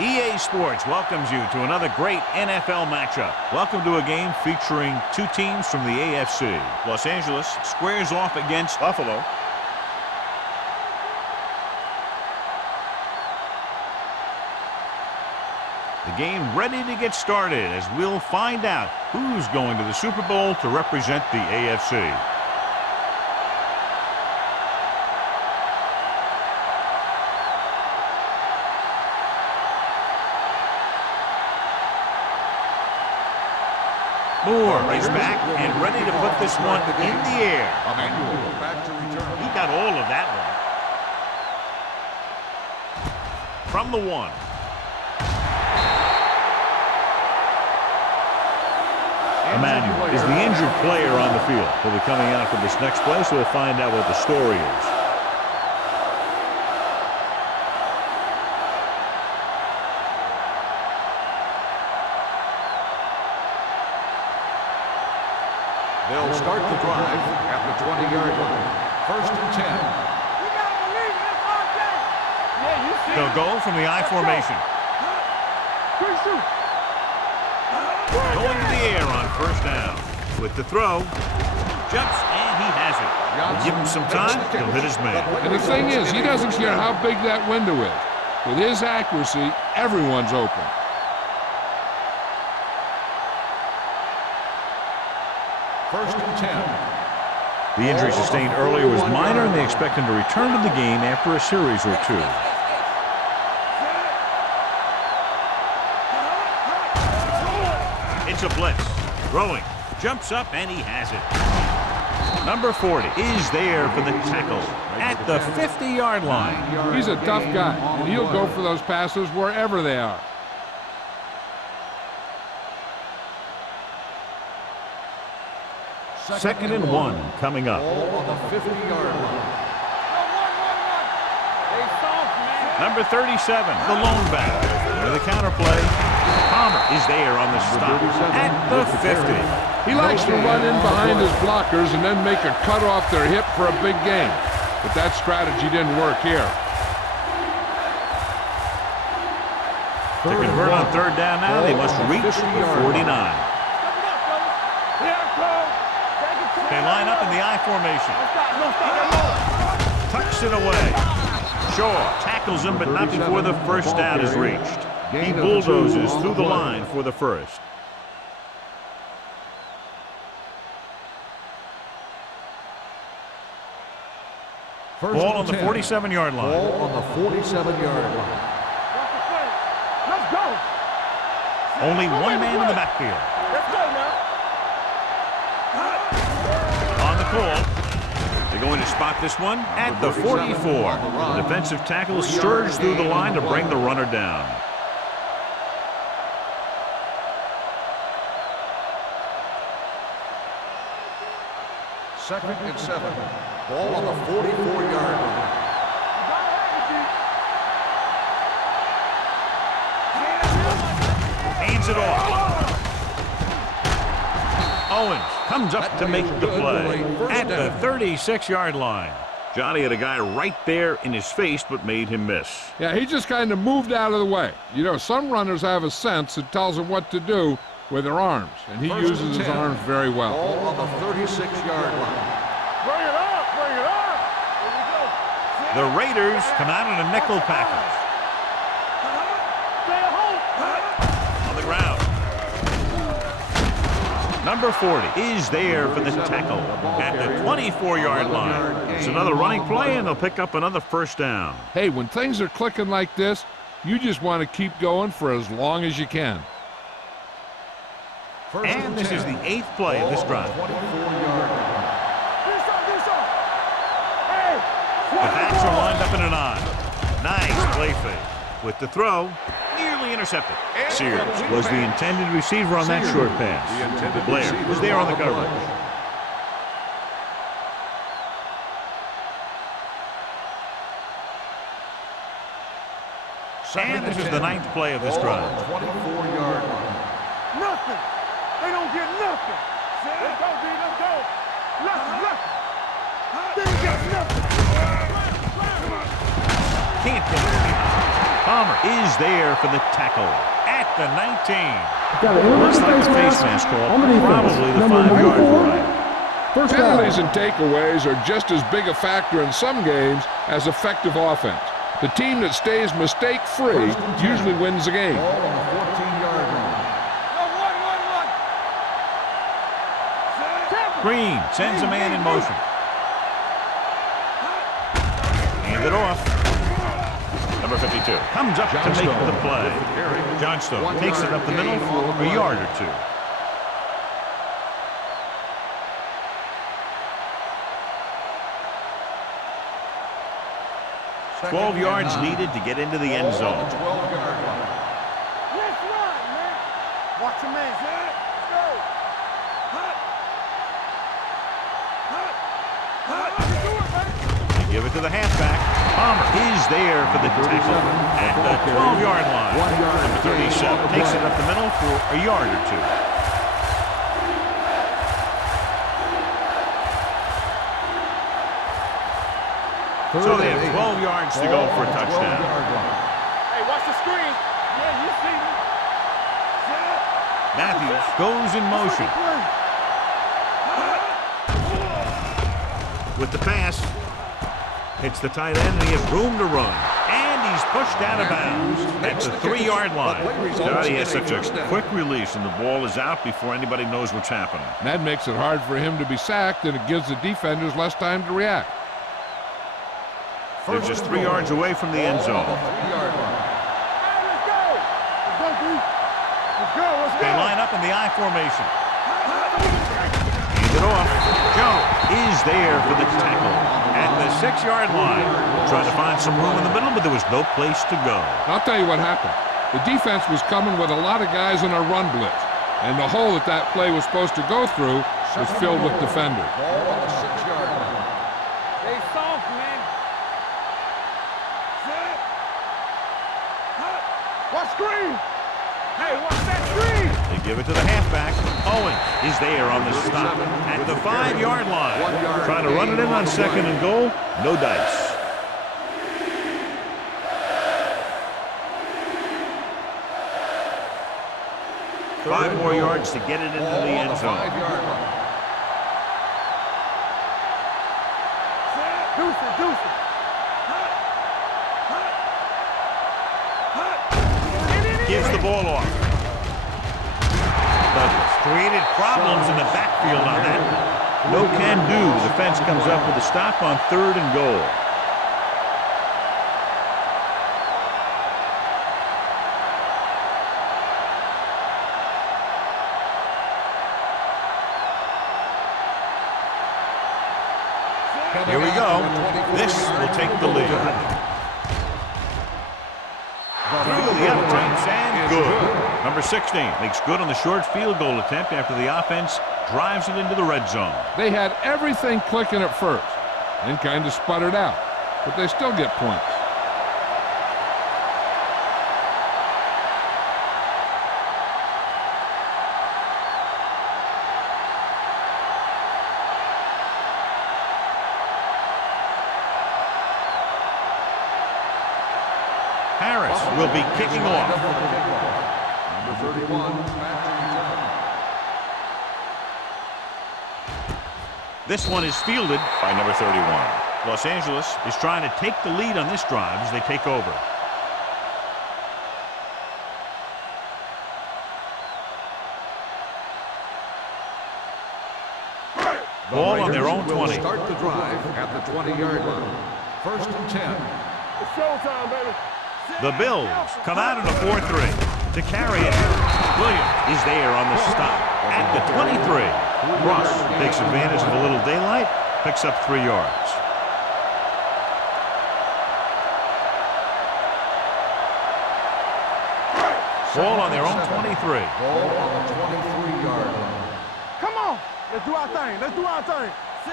EA Sports welcomes you to another great NFL matchup. Welcome to a game featuring two teams from the AFC. Los Angeles squares off against Buffalo. The game ready to get started as we'll find out who's going to the Super Bowl to represent the AFC. Moore is back and ready to put this one in the air. He got all of that one. From the 1. Emmanuel is the injured player on the field. He'll be coming out for this next play, so we'll find out what the story is. They'll start the drive at the 20-yard line. 1st and 10. They'll go from the I formation. Going to the air on 1st down. With the throw, jumps, and he has it. Give him some time, he'll hit his man. And the thing is, he doesn't care how big that window is. With his accuracy, everyone's open. First and 10. The injury sustained earlier was minor, and they expect him to return to the game after a series or two. It's a blitz. Throwing. Jumps up, and he has it. Number 40 is there for the tackle at the 50-yard line. He's a tough guy, and he'll go for those passes wherever they are. Second and 1 coming up. On the 50-yard line. Number 37, the lone back. With the counterplay, Palmer is there on the stop at the 50. He likes to run in behind his blockers and then make a cut off their hip for a big gain. But that strategy didn't work here. To convert on 3rd down now, they must reach the 49. They line up in the I formation. Tucks it away. Shaw tackles him, but not before the 1st down is reached. He bulldozes through the line for the 1st. Ball on the 47-yard line. Ball on the 47-yard line. Let's go. Only one man in the backfield. Let's go now. On the call. They're going to spot this one at the 44. The defensive tackle surged through the line to bring the runner down. Second and 7. Ball on the 44-yard line. Hands it off. Owens comes up to make the play at the 36-yard line. Johnny had a guy right there in his face, but made him miss. Yeah, he just kind of moved out of the way. You know, some runners have a sense that tells them what to do with their arms, and he uses his arms very well. Ball on the 36-yard line. Bring it up, bring it up. Here we go. The Raiders come out in a nickel package. Stay home. On the ground. Number 40 is there for the tackle at the 24-yard line. It's another running play, and they'll pick up another 1st down. Hey, when things are clicking like this, you just want to keep going for as long as you can. And this is the 8th play of this drive. The backs are lined up in an I. Nice play fake. With the throw, nearly intercepted. Sears was the intended receiver on that short pass. Blair was there on the coverage. And this is the 9th play of this drive. 24-yard line. Nothing. They don't get nothing. Let's go, D. Let's go. Left. They ain't got nothing. Can't get it. Palmer is there for the tackle at the 19. Looks like the face mask call, probably the 5-yard line. Penalties and takeaways are just as big a factor in some games as effective offense. The team that stays mistake-free usually wins the game. Ball on the 14-yard line. Green sends a man in motion. Hand it off. Number 52 comes up to make the play. Johnstone takes it up the middle for a yard or two. Second 12 yards and 9. needed to get into the end zone. 12-yard line. Let's run, man. Watch your man. Let's go. Do it, man. They give it to the halfback. Palmer is there for the tackle at the 12-yard line. 1 yard Number 37 takes it up the middle for a yard or two. So they have 12 yards to go for a touchdown. Hey, watch the screen. Yeah, you see me. Matthews goes in motion with the pass. Hits the tight end, and he has room to run. And he's pushed out of bounds at the 3-yard line. God, he has such a quick release, and the ball is out before anybody knows what's happening. That makes it hard for him to be sacked, and it gives the defenders less time to react. They're just 3 yards away from the end zone. Yard line. Let's go. Let's go, D. Let's go. Let's go. They line up in the I formation. Hand it off. Joe is there for the tackle at the 6-yard line. Trying to find some room in the middle, but there was no place to go. I'll tell you what happened. The defense was coming with a lot of guys in a run blitz, and the hole that play was supposed to go through was filled with defenders. Ball on the 6-yard line. Stay soft, man. Watch screen. Hey, watch that screen. They give it to the halfback. Owen is there on the stop at the 5-yard line. Trying to run it in on 2nd and goal. No dice. Five more yards to get it into the end zone. 5-yard line. Deuce it. Gives the ball off. Douglas created problems in the backfield on that one. No can do. The defense comes up with a stop on 3rd and goal. Here we go. This will take the lead. Through the uprights and good. Number 16 makes good on the short field goal attempt after the offense drives it into the red zone. They had everything clicking at first and kind of sputtered out, but they still get points. Harris will be kicking off. Number 31. This one is fielded by number 31. Los Angeles is trying to take the lead on this drive as they take over. Ball on their own 20. Start the drive at the 20-yard line. 1st and 10. It's showtime, baby. The Bills come out in a 4-3 to carry it. Williams is there on the stop at the 23. Russ takes advantage of a little daylight, picks up 3 yards. Ball on their own 23. Ball on the 23-yard line. Come on. Let's do our thing. Let's do our thing.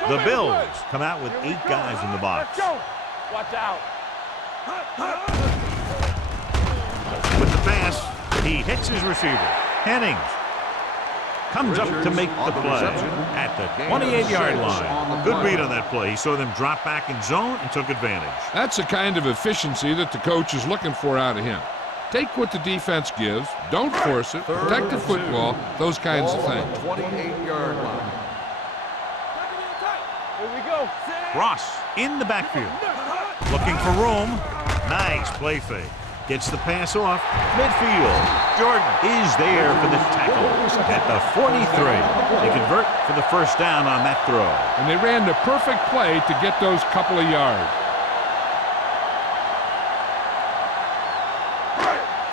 The Bills come out with 8 guys in the box. Let's go. Watch out. With the pass, he hits his receiver. Hennings comes up to make the play at the 28-yard line. Good read on that play. He saw them drop back in zone and took advantage. That's the kind of efficiency that the coach is looking for out of him. Take what the defense gives, don't force it, protect the football, those kinds of things. 28-yard line. Here we go. Ross in the backfield. Looking for room. Nice play fake. Gets the pass off. Midfield. Jordan is there for the tackle at the 43. They convert for the first down on that throw. And they ran the perfect play to get those couple of yards.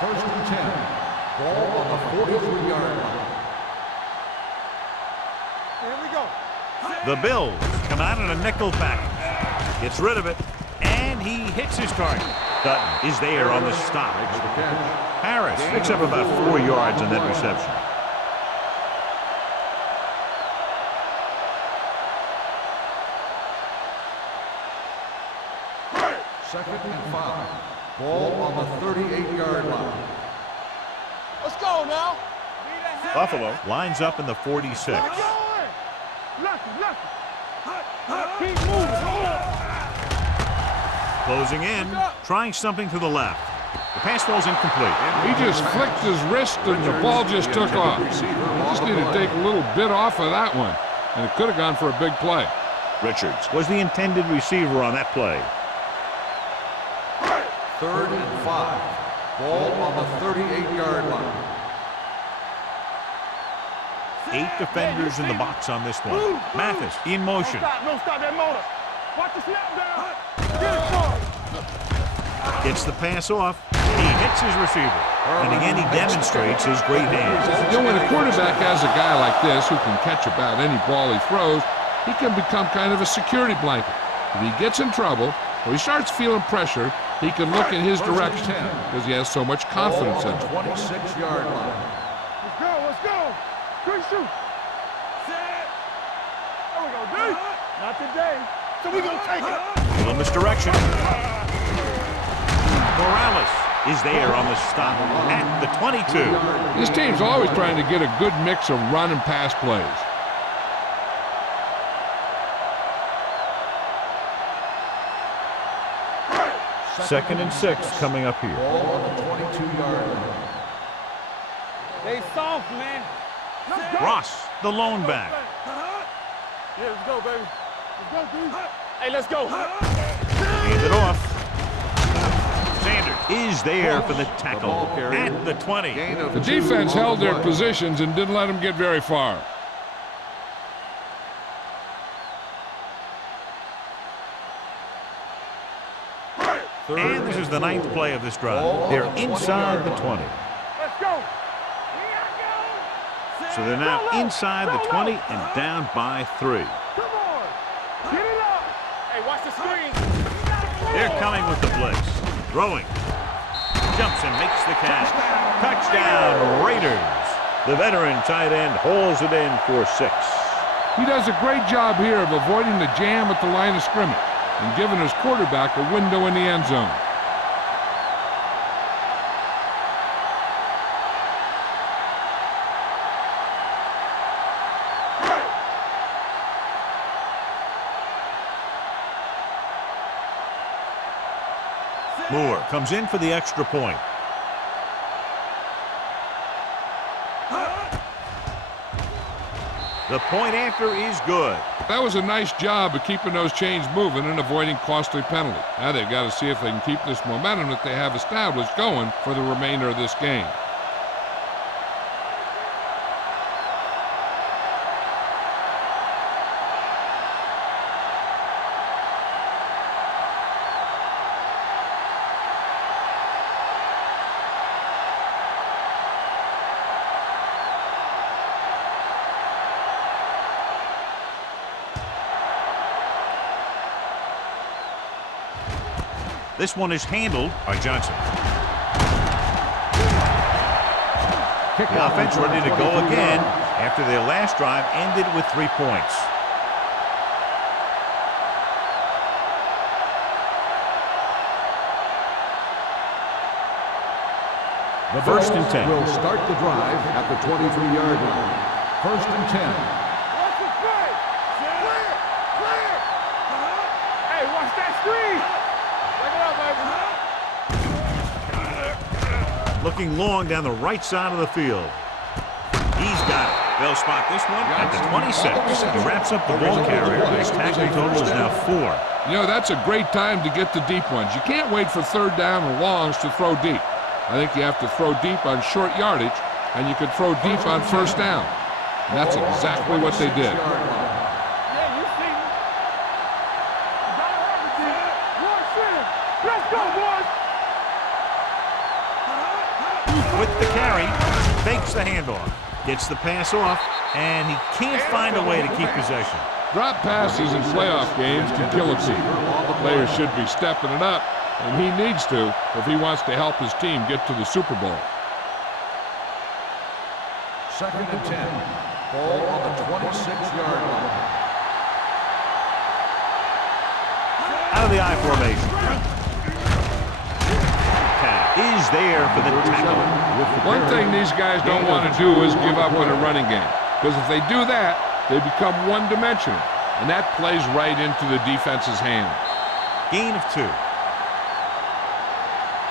First and 10. Ball on the 43-yard line. Here we go. The Bills come out in a nickel package. Gets rid of it, and he hits his target. Dutton is there on the stop. Makes the catch. Harris picks up about 4 yards on that reception. Second and 5. Ball on the 38-yard line. Let's go now. Buffalo lines up in the 46. Lucky. Keep moving. Closing in, trying something to the left. The pass falls incomplete. He just flicked his wrist and the ball just took off. Just need to take a little bit off of that one, and it could have gone for a big play. Richards was the intended receiver on that play. Third and 5. Ball on the 38-yard line. 8 defenders in the box on this one. Mathis in motion. No stop that motor. Watch the snap down. Get it for him. Gets the pass off. He hits his receiver. And again, he demonstrates his great hands. You know, when a quarterback has a guy like this who can catch about any ball he throws, he can become kind of a security blanket. If he gets in trouble or he starts feeling pressure, he can look in his direction because he has so much confidence in him. 26-yard line. Let's go. Good shoot. Set. There we go, dude. Not today. So we gonna take it. Little misdirection. Morales is there on the stop at the 22. This team's always trying to get a good mix of run and pass plays. Second and 6 coming up here. Ball on the 22-yard line. They soft, man. Ross, the lone back. Yeah, let's go, baby. Let's go, dude. Hey, let's go. Hand it off. Sanders is there for the tackle at the 20. The defense held their positions and didn't let them get very far. And this is the 9th play of this drive. They're inside the 20. Let's go. So they're now inside the 20 and down by 3. Come on. Get it up. Hey, watch the screen. They're coming with the blitz. Throwing. Jumps and makes the catch. Touchdown, Raiders. The veteran tight end hauls it in for 6. He does a great job here of avoiding the jam at the line of scrimmage and giving his quarterback a window in the end zone. Moore comes in for the extra point. The point after is good. That was a nice job of keeping those chains moving and avoiding costly penalties. Now they've got to see if they can keep this momentum that they have established going for the remainder of this game. This one is handled by Johnson. The offense ready to go again after their last drive ended with 3 points. The First and 10. will start the drive at the 23-yard line. First and 10. Watch the play. Clear. Clear. Hey, watch that screen. Check it out, baby. Looking long down the right side of the field. He's got it. They'll spot this one at the 26. He wraps up the ball carrier. His tackle total is now 4. You know, that's a great time to get the deep ones. You can't wait for third down or longs to throw deep. I think you have to throw deep on short yardage, and you can throw deep on first down. And that's exactly what they did. Yeah, you see me. You got everything. One center. Let's go, boys. With the carry, fakes the handoff, gets the pass off, and he can't find a way to keep possession. Drop passes in playoff games can kill a team. The player should be stepping it up, and he needs to if he wants to help his team get to the Super Bowl. Second and 10. Ball on the 26-yard line. Out of the I formation. Cat is there for the tackle. One thing these guys don't want to do is give up on a running game, because if they do that, they become one-dimensional, and that plays right into the defense's hands. Gain of 2.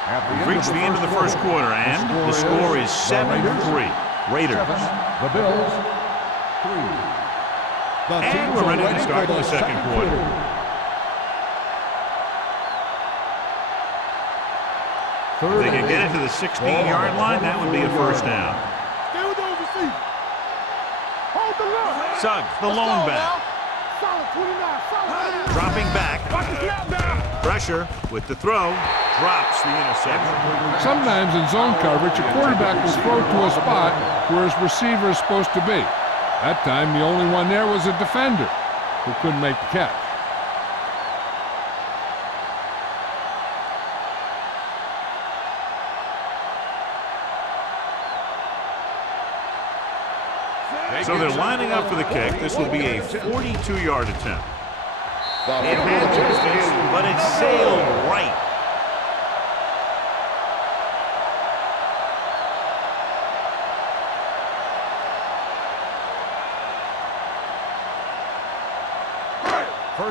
We've reached the end of the first quarter, and the score is 7-3. Raiders. The Bills, 3. And we're ready to start the second quarter. If they can get it to the 16-yard line, that would be a first down. Stay with those receivers. Hold the line. Suggs, the lone back. Solid 29. Solid 29. Dropping back. Watch the snap down. Pressure with the throw. Drops the interception. Sometimes in zone coverage, a quarterback will throw to a spot where his receiver is supposed to be. That time, the only one there was a defender who couldn't make the catch. So they're lining up for the kick. This will be a 42-yard attempt. It had distance, but it sailed right.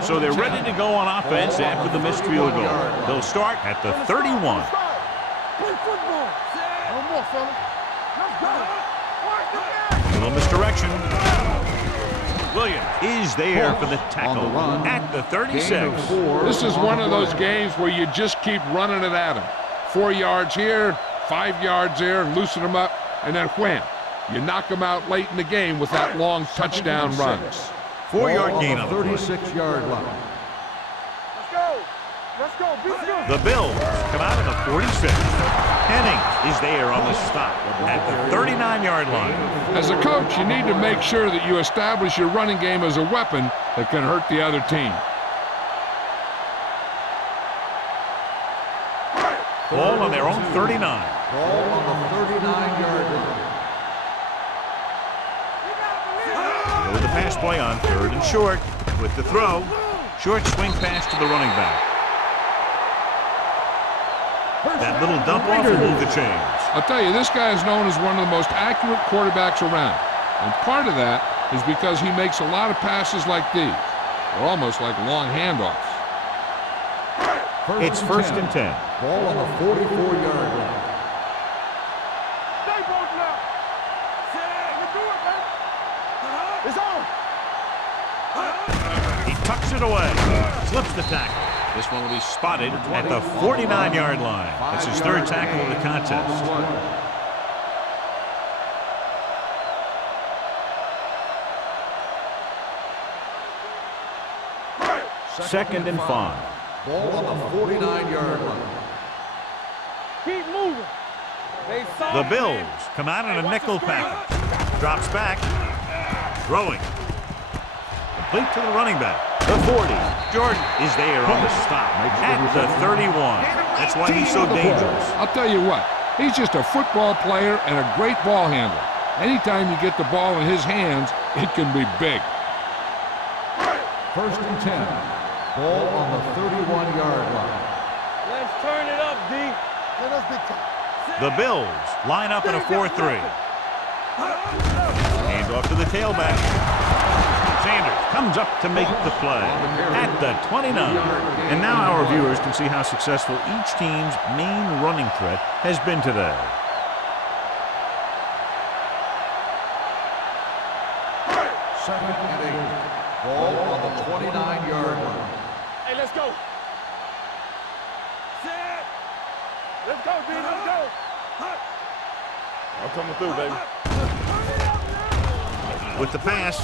So they're ready to go on offense after the missed field goal. They'll start at the 31. Play football. No more, fellas. Let's go. Watch the man. Little misdirection. Williams is there for the tackle at the 36. This is one of those games where you just keep running it at them. 4 yards here, 5 yards there, loosen them up, and then wham. You knock them out late in the game with that long touchdown run. 4-yard gain on the 36-yard line. Let's go. Let's go. Be good. The Bills come out at the 46. Henning is there on the stop at the 39-yard line. As a coach, you need to make sure that you establish your running game as a weapon that can hurt the other team. Ball on their own 39. Ball on the 39-yard line. With the pass play on 3rd and short. With the throw, short swing pass to the running back. That little dump off will move the chains. I'll tell you, this guy is known as one of the most accurate quarterbacks around. And part of that is because he makes a lot of passes like these. They're almost like long handoffs. It's 1st and 10. Ball on the 44-yard line. Stay both now. You do it, man. It's on. He tucks it away. Slips the tackle. This one will be spotted at the 49-yard line. That's his 3rd tackle of the contest. Second and 5. Ball on the 49-yard line. Keep moving. The Bills come out in a nickel package. Drops back. Throwing. Complete to the running back. The 40. Jordan is there on the stop at the 31. That's why he's so dangerous. I'll tell you what, he's just a football player and a great ball handler. Anytime you get the ball in his hands, it can be big. 1st and 10. Ball on the 31-yard line. Let's turn it up, D. Let us be tough. The Bills line up in a 4-3. Hand off to the tailback. Sanders comes up to make the play at the 29. And now our viewers can see how successful each team's main running threat has been today. Second and 8. Ball on the 29-yard line. Hey, let's go. Set. Let's go, D. Let's go. I'm coming through, baby. With the pass,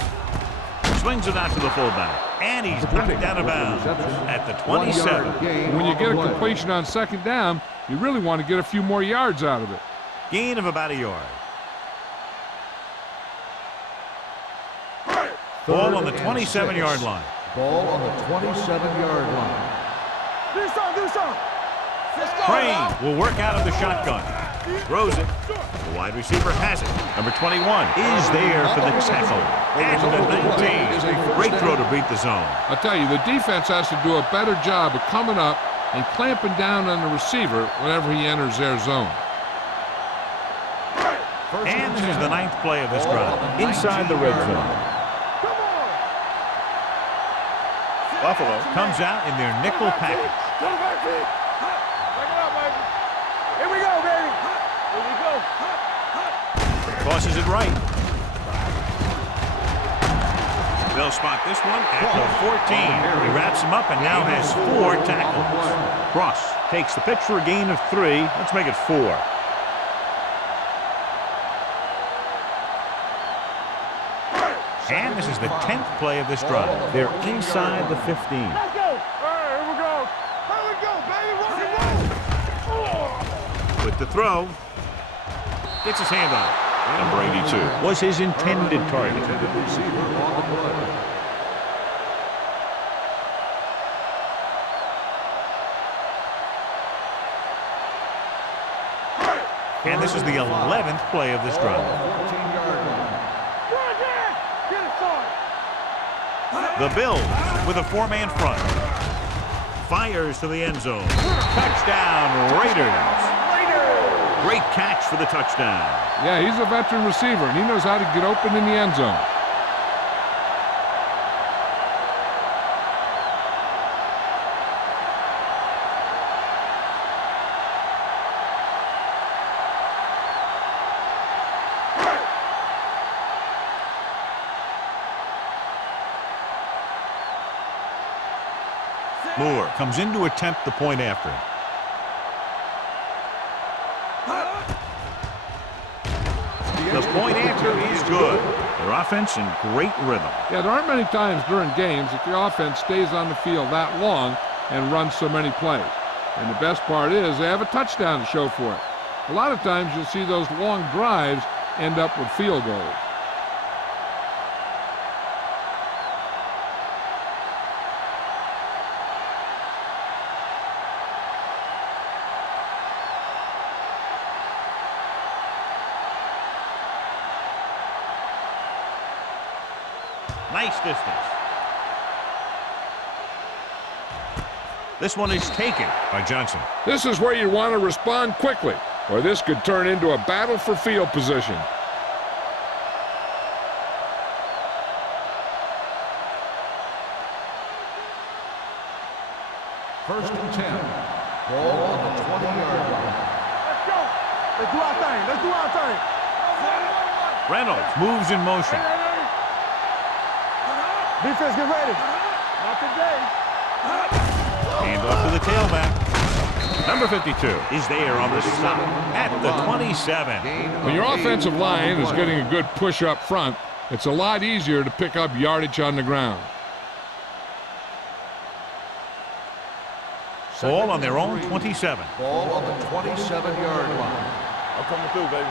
swings it out to the fullback, and he's knocked out of bounds at the 27. When you get a completion on second down, you really want to get a few more yards out of it. Gain of about a yard. Ball on the 27-yard line. Ball on the 27-yard line. Do something. Crane will work out of the shotgun. Throws it. The wide receiver has it. Number 21 is there for the tackle. At the 19. Great throw to beat the zone. I'll tell you, the defense has to do a better job of coming up and clamping down on the receiver whenever he enters their zone. And this is the 9th play of this drive. Inside the red zone. Buffalo comes out in their nickel package. Here we go, baby. Here we go. Tosses it right. They'll spot this one at the 14. He wraps him up and now has 4 tackles. Cross takes the pitch for a gain of 3. Let's make it 4. And this is the 10th play of this drive. They're inside the 15. Let's go. All right, here we go. Here we go, baby. Rock and roll. With the throw, gets his hand on it. Number 82 was his intended target. Receiver on the play. And this is the 11th play of this drive. 14-yard line. The Bills with a 4-man front. Fires to the end zone. Touchdown, Raiders. Great catch for the touchdown. Yeah, he's a veteran receiver, and he knows how to get open in the end zone. Moore comes in to attempt the point after. The point after is good. Their offense in great rhythm. Yeah, there aren't many times during games that the offense stays on the field that long and runs so many plays. And the best part is they have a touchdown to show for it. A lot of times you'll see those long drives end up with field goals. Nice distance. This one is taken by Johnson. This is where you want to respond quickly, or this could turn into a battle for field position. First and 10. Ball on the 20-yard line. Let's go. Let's do our thing. Let's do our thing. Reynolds moves in motion. Defense, get ready. Not today. Hand off to the tailback. Number 52 is there on the stop at the 27. When your offensive line is getting a good push up front, it's a lot easier to pick up yardage on the ground. Ball on their own 27. Ball on the 27-yard line. I'm coming through, baby.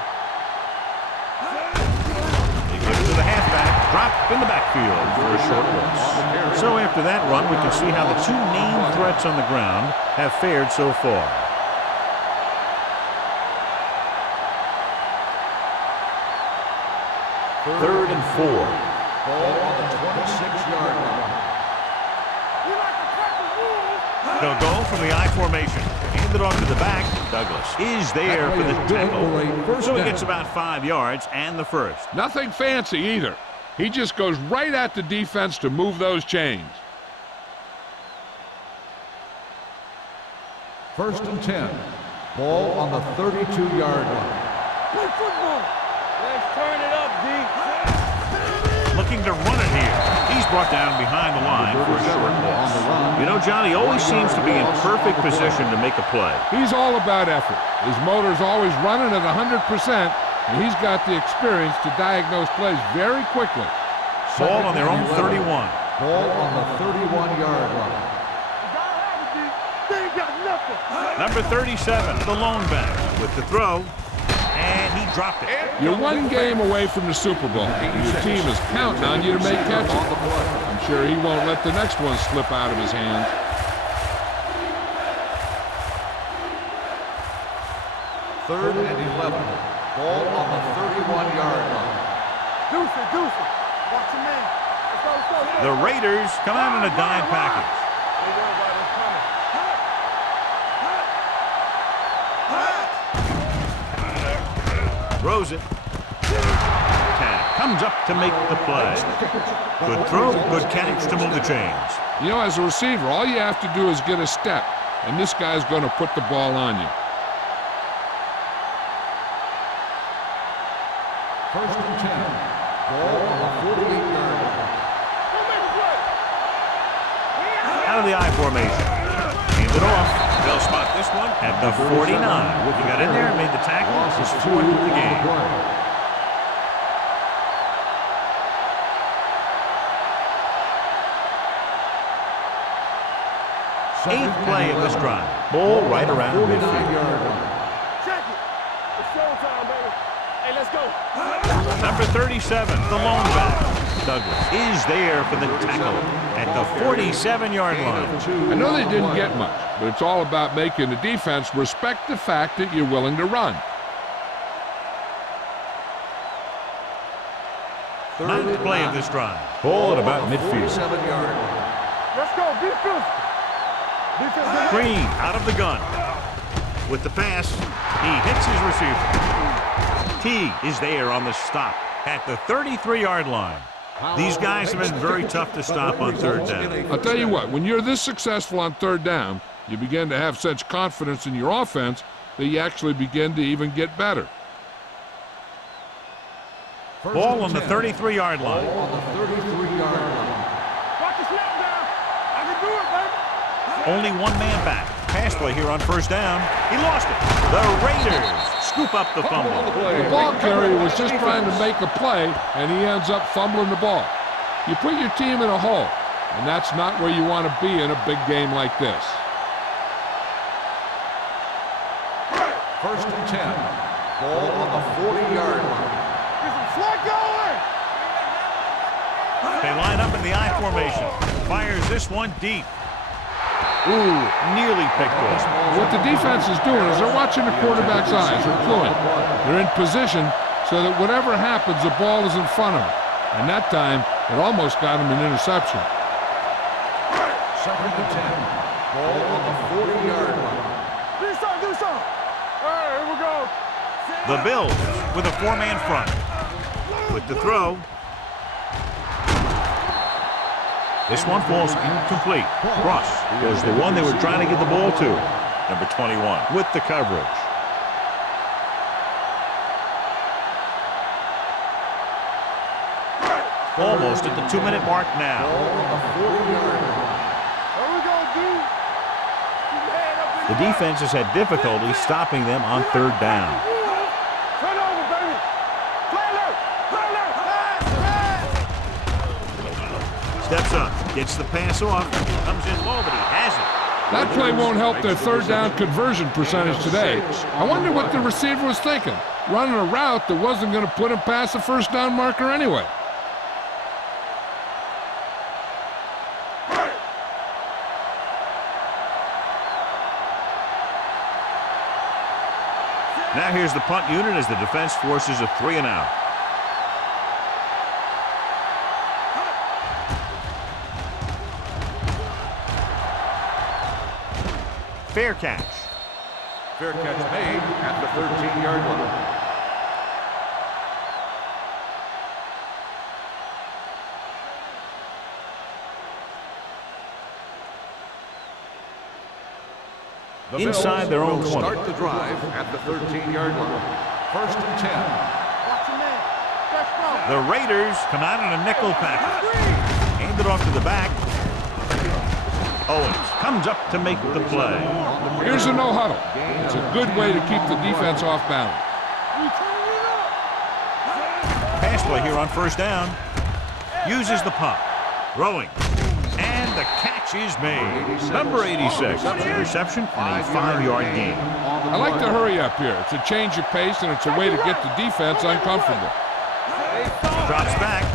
They give it to the halfback. Drop in the backfield for a short loss. So after that run, we can see how the 2 main threats on the ground have fared so far. Third and 4. Ball on the 26-yard line. We like to crack the rules. They'll go from the I formation. Hand it off to the back. Douglas is there for the tackle. So he gets about 5 yards and the first. Nothing fancy either. He just goes right at the defense to move those chains. 1st and 10. Ball on the 32-yard line. Play football. Let's turn it up, D. Looking to run it here. He's brought down behind the line for a short loss. You know, Johnny always seems to be in perfect position to make a play. He's all about effort. His motor's always running at 100%, and he's got the experience to diagnose plays very quickly. Ball on their own 31. Ball on the 31-yard line. They ain't got nothing. Number 37, the lone back with the throw, and he dropped it. You're one game away from the Super Bowl. Your team is counting on you to make catches. I'm sure he won't let the next one slip out of his hands. Third and 11. Ball on the 31-yard line. Deuce it. Watch your man. Let's go. The Raiders come out in a dime package. Don't worry about it. It's coming. Throws it. Tag comes up to make the play. Good throw, good catch to move the chains. You know, as a receiver, all you have to do is get a step, and this guy's going to put the ball on you. 1st and 10. Ball on the 48-yard line. Out of the I formation. Hand it off. They'll spot this one at the 49. He got in there and made the tackle. His 4th of the game. Eighth play of this drive. Ball right around midfield. Check it. It's showtime, baby. Hey, let's go. Number 37, the lone back. Douglas is there for the tackle at the 47-yard line. I know they didn't get much, but it's all about making the defense respect the fact that you're willing to run. Ninth play of this drive. Ball at about midfield. 47-yard line. Let's go. Defense. Green out of the gun. With the pass, he hits his receiver. T is there on the stop at the 33-yard line. These guys have been very tough to stop on third down. I'll tell you what, when you're this successful on third down, you begin to have such confidence in your offense that you actually begin to even get better. Ball on the 33-yard line. Ball on the 33-yard line. Watch the snap down. I can do it, baby. Only one man back. Pass play here on first down. He lost it. The Raiders scoop up the fumble. The ball carrier was just trying to make a play, and he ends up fumbling the ball. You put your team in a hole, and that's not where you want to be in a big game like this. 1st and 10. Ball on the 40-yard line. Get some slack going. They line up in the I formation. Fires this one deep. Ooh, nearly picked off. What the defense is doing is they're watching the quarterback's eyes. They're in position so that whatever happens, the ball is in front of them. And that time, it almost got him an interception. 2nd and 10. Ball on the 40-yard line. Do something. All right, here we go. The Bills with a 4-man front. With the throw. This one falls incomplete. Cross was the one they were trying to get the ball to. Number 21 with the coverage. Almost at the 2-minute mark now. Here we go, dude. The defense has had difficulty stopping them on third down. Turn over, baby. Play alert. Steps up, gets the pass off, comes in low, but he has it. That play won't help their third down conversion percentage today. I wonder what the receiver was thinking, running a route that wasn't going to put him past the first down marker anyway. Now here's the punt unit as the defense forces a 3-and-out. fair catch. Fair catch made at the 13-yard line. The Inside their own Bills 20. will start the drive at the 13-yard line. 1st and 10. Watch your man. Fresh ball. The Raiders come out in a nickel package. Hand it off to the back. Owens comes up to make the play. Here's a no huddle. It's a good way to keep the defense off balance. Pass play here on 1st down. Uses the pump. Throwing. And the catch is made. Number 86. Reception and a 5-yard gain. I like to hurry up here. It's a change of pace, and it's a way to get the defense uncomfortable. Drops back.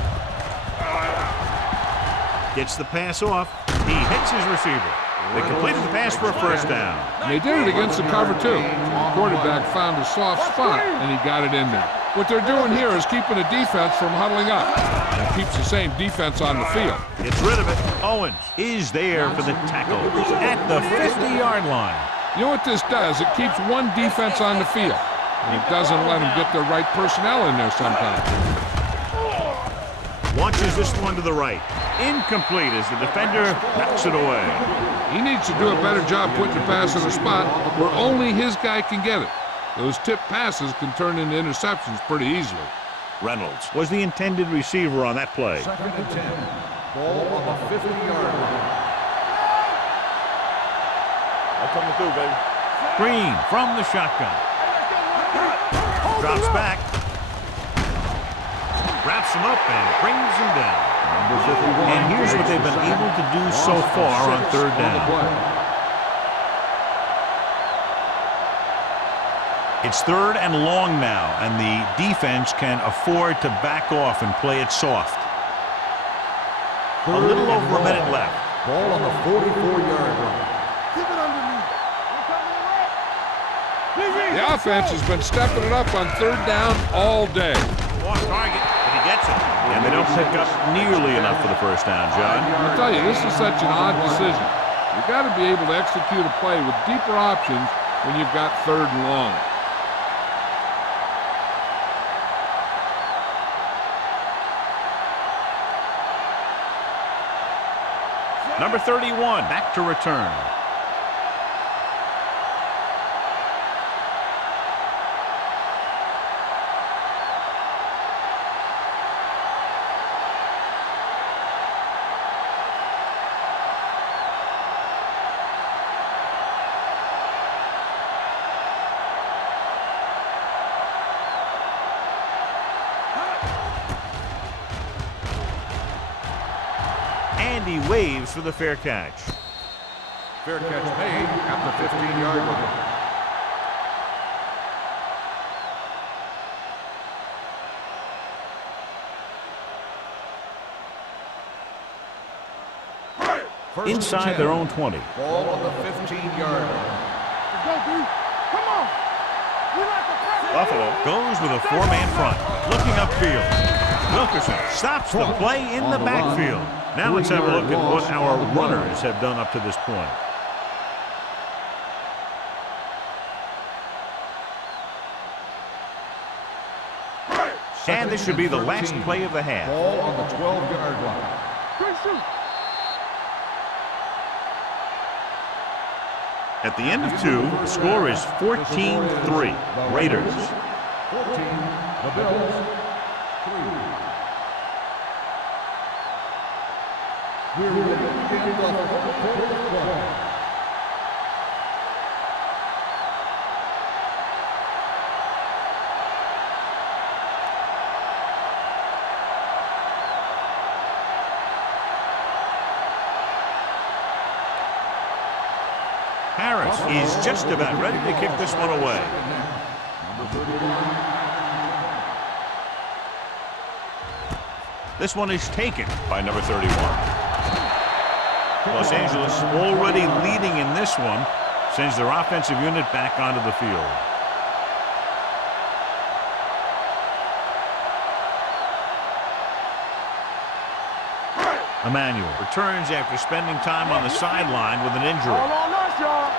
Gets the pass off. He hits his receiver. They completed the pass for a 1st down. And they did it against the cover, too. The quarterback found a soft spot, and he got it in there. What they're doing here is keeping the defense from huddling up. And it keeps the same defense on the field. Gets rid of it. Owens is there for the tackle at the 50-yard line. You know what this does? It keeps one defense on the field. And it doesn't let them get the right personnel in there sometimes. Launches this one to the right. Incomplete as the defender knocks it away. He needs to do a better job putting the pass in a spot where only his guy can get it. Those tip passes can turn into interceptions pretty easily. Reynolds was the intended receiver on that play. 2nd and 10. Ball on the 50-yard line. I'm coming through, baby. Green from the shotgun. Drops back. Wraps him up and brings him down. And here's what they've been able to do so far on 3rd down. It's 3rd and long now, and the defense can afford to back off and play it soft. A little over a minute left. Ball on the 44-yard line. Keep it underneath. The offense has been stepping it up on 3rd down all day. Off target, but he gets it. And they don't pick up nearly enough for the 1st down, John. I'll tell you, this is such an odd decision. You've got to be able to execute a play with deeper options when you've got 3rd and long. Number 31, back to return. And he waves for the fair catch. Fair catch made at the 15-yard line. Inside their own 20. Ball on the 15-yard line. Let's go, dude. Come on. We like the pressure. Buffalo goes with a 4-man front. Looking upfield. Wilkerson stops the play in the backfield. Now let's have a look at what our runners have done up to this point. And this should be the last play of the half. Ball on the 12-yard line. Great shoot. At the end of 2, the score is 14-3. Raiders. 14, the Bills, 3. We're ready to begin the fourth quarter. Harris is just about ready to kick this one away. This one is taken by number 31. Los Angeles already leading in this one, sends their offensive unit back onto the field. Emmanuel returns after spending time on the sideline with an injury. All on us, y'all.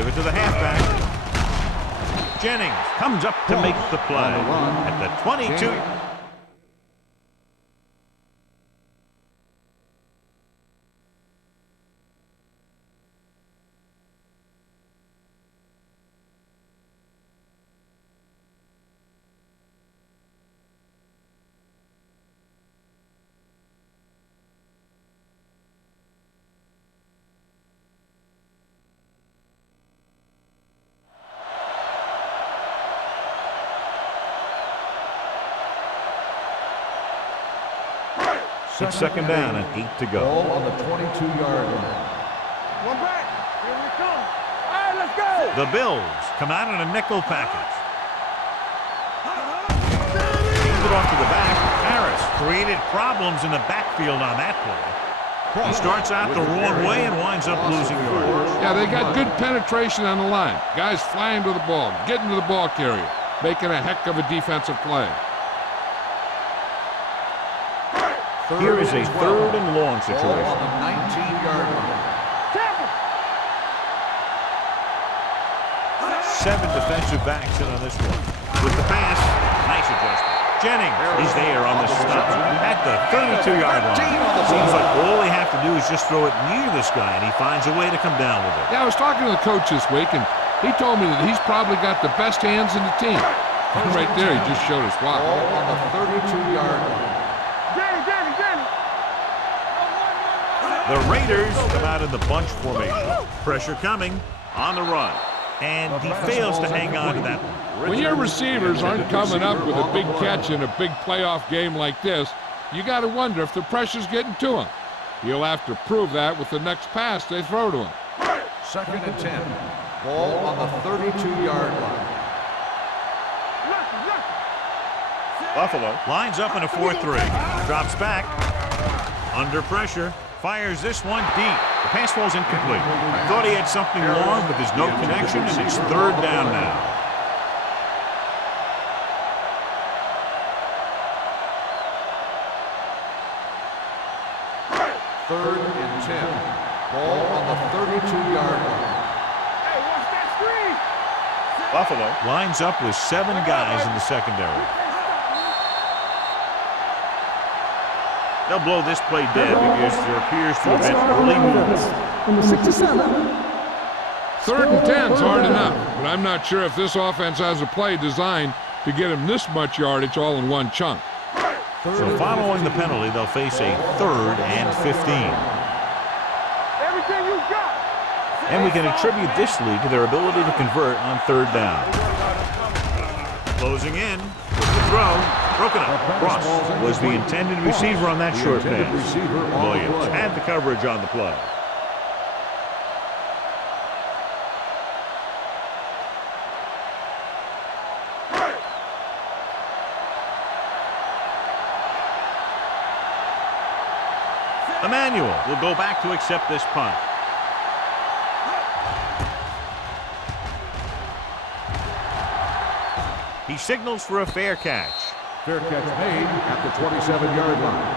give it to the halfback. Jennings comes up to make the play at the 22. It's second down and 8 to go. Ball on the 22-yard line. One back. Here we come. All right, let's go. The Bills come out in a nickel package. Hands it off to the back. Harris created problems in the backfield on that play. He starts out the wrong way and winds up losing yards. Yeah, they got good penetration on the line. Guys flying to the ball, getting to the ball carrier, making a heck of a defensive play. Here is a third and long situation. Ball on the 19-yard line. 7 defensive backs in on this one. With the pass, nice adjustment. Jennings is there on the stop at the 32-yard line. Seems like all they have to do is just throw it near this guy, and he finds a way to come down with it. Yeah, I was talking to the coach this week, and he told me that he's probably got the best hands in the team. And right there, he just showed us why. Ball on the 32-yard line. The Raiders come out in the bunch formation. Pressure coming on the run. And he fails to hang on to that one. When your receivers aren't coming up with a big catch in a big playoff game like this, you got to wonder if the pressure's getting to him. He'll have to prove that with the next pass they throw to him. Second and 10. Ball on the 32-yard line. Buffalo lines up in a 4-3. Drops back. Under pressure. Fires this one deep. The pass falls incomplete. Thought he had something long, but there's no connection, and it's third down now. Third and 10. Ball on the 32-yard line. Hey, watch that screen. Buffalo lines up with 7 guys in the secondary. They'll blow this play dead because there appears to have been early movement. Number 67. Third and 10's hard enough, but I'm not sure if this offense has a play designed to get him this much yardage all in one chunk. So following the penalty, they'll face a 3rd and 15. Everything you got. And we can attribute this lead to their ability to convert on 3rd down. Closing in with the throw. Broken up. Ross was the intended receiver on that short pass. Williams had the coverage on the play. Emmanuel will go back to accept this punt. He signals for a fair catch. Fair catch made at the 27-yard line.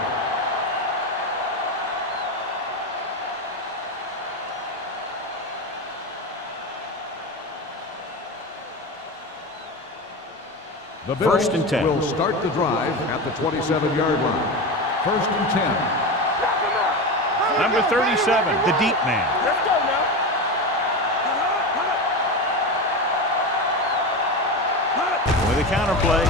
The Bills 1st and 10 will start the drive at the 27-yard line. 1st and 10. Number 37, the deep man. Let's go now. With a counter play.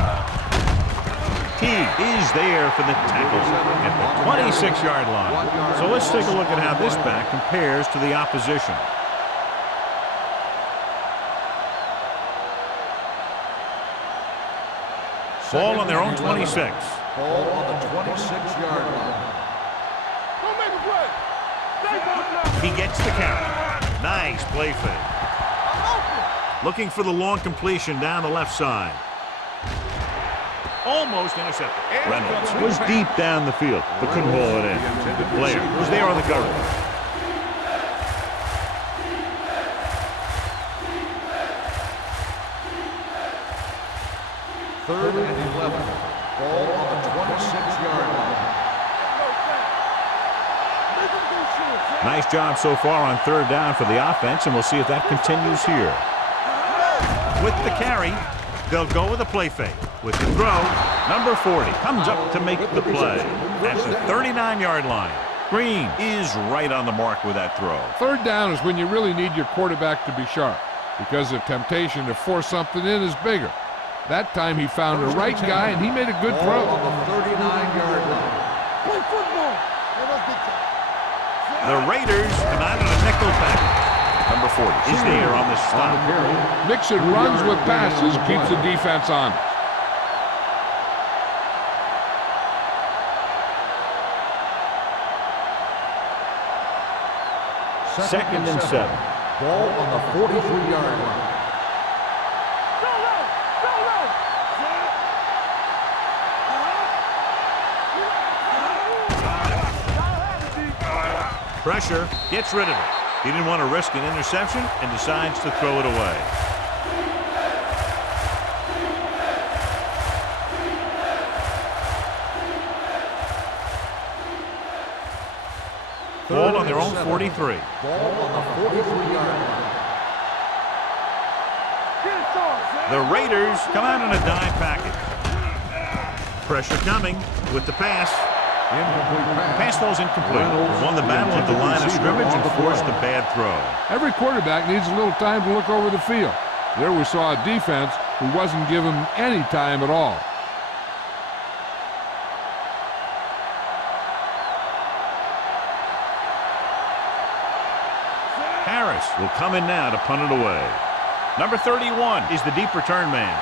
Teague is there for the tackle at the 26-yard line. So let's take a look at how this back compares to the opposition. Ball on their own 26. Ball on the 26-yard line. Don't make a play. Stay back now. He gets the carry. Nice play fake. Looking for the long completion down the left side. Almost intercepted. Reynolds was deep down the field, but couldn't haul it in. Blair was there on the coverage. Third and 11. Ball on the 26-yard line. Nice job so far on third down for the offense, and we'll see if that continues here. With the carry, they'll go with a play fake. With the throw, number 40 comes up to make the play at the 39-yard line. Green is right on the mark with that throw. Third down is when you really need your quarterback to be sharp because the temptation to force something in is bigger. That time he found the right guy, and he made a good throw. On the 39-yard line. Play football. The Raiders come out in a nickel package. Number 40 is there on the stop. Mixon runs with passes, keeps the defense honest. Second and 7. Ball on the 43-yard line. Pressure, gets rid of it. He didn't want to risk an interception and decides to throw it away. Ball on their own 43. Ball on the 43-yard line. The Raiders come out in a dime package. Pressure coming with the pass. Incomplete pass. Pass falls incomplete. Won the battle at the line of scrimmage and forced a bad throw. Every quarterback needs a little time to look over the field. There we saw a defense who wasn't given any time at all. Harris will come in now to punt it away. Number 31 is the deep return man.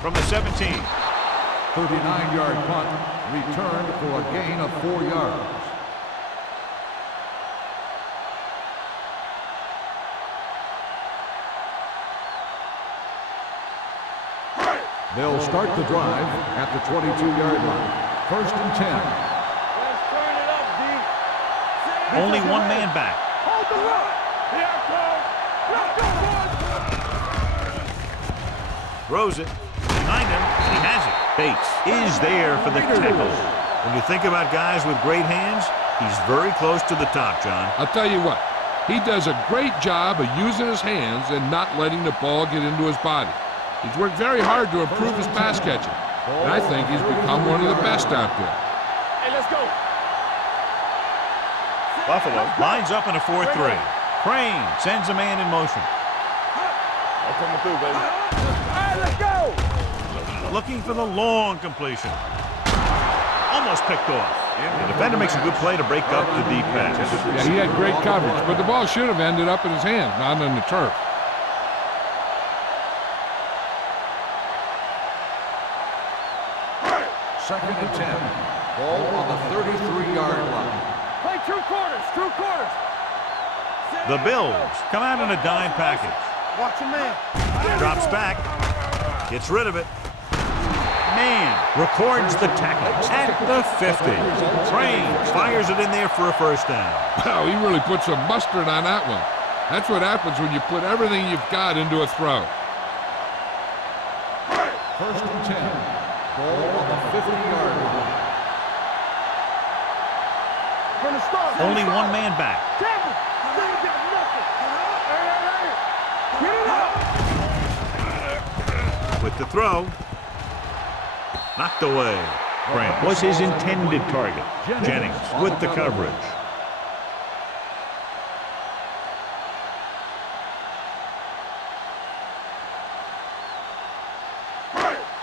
From the 17. 39-yard punt, returned for a gain of 4 yards. They'll start the drive at the 22-yard line. First and 10. Let's turn it up, D. Only one man back. Hold the rock. Here it comes. Throws it. Behind him, and he has it. Bates is there for the tackle. When you think about guys with great hands, he's very close to the top, John. I'll tell you what, he does a great job of using his hands and not letting the ball get into his body. He's worked very hard to improve his pass catching, and I think he's become one of the best out there. Hey, let's go. Buffalo lines up in a 4-3. Crane sends a man in motion. I'm coming through, baby. All right, let's go. Looking for the long completion. Almost picked off. The defender makes a good play to break up the deep pass. Yeah, he had great coverage, but the ball should have ended up in his hands, not on the turf. Second and 10. Ball on the 33-yard line. Play true quarters, true quarters. The Bills come out in a dime package. Watch your man. Drops back. Gets rid of it. Man records the tackle at the 50. Crane fires it in there for a first down. Wow, he really put some mustard on that one. That's what happens when you put everything you've got into a throw. First and 10. Ball on the 50-yard line. From the start. Only one man back. Campbell, they ain't got nothing. Get it up. With the throw. Knocked away. Grant was his intended target. Jennings with the coverage.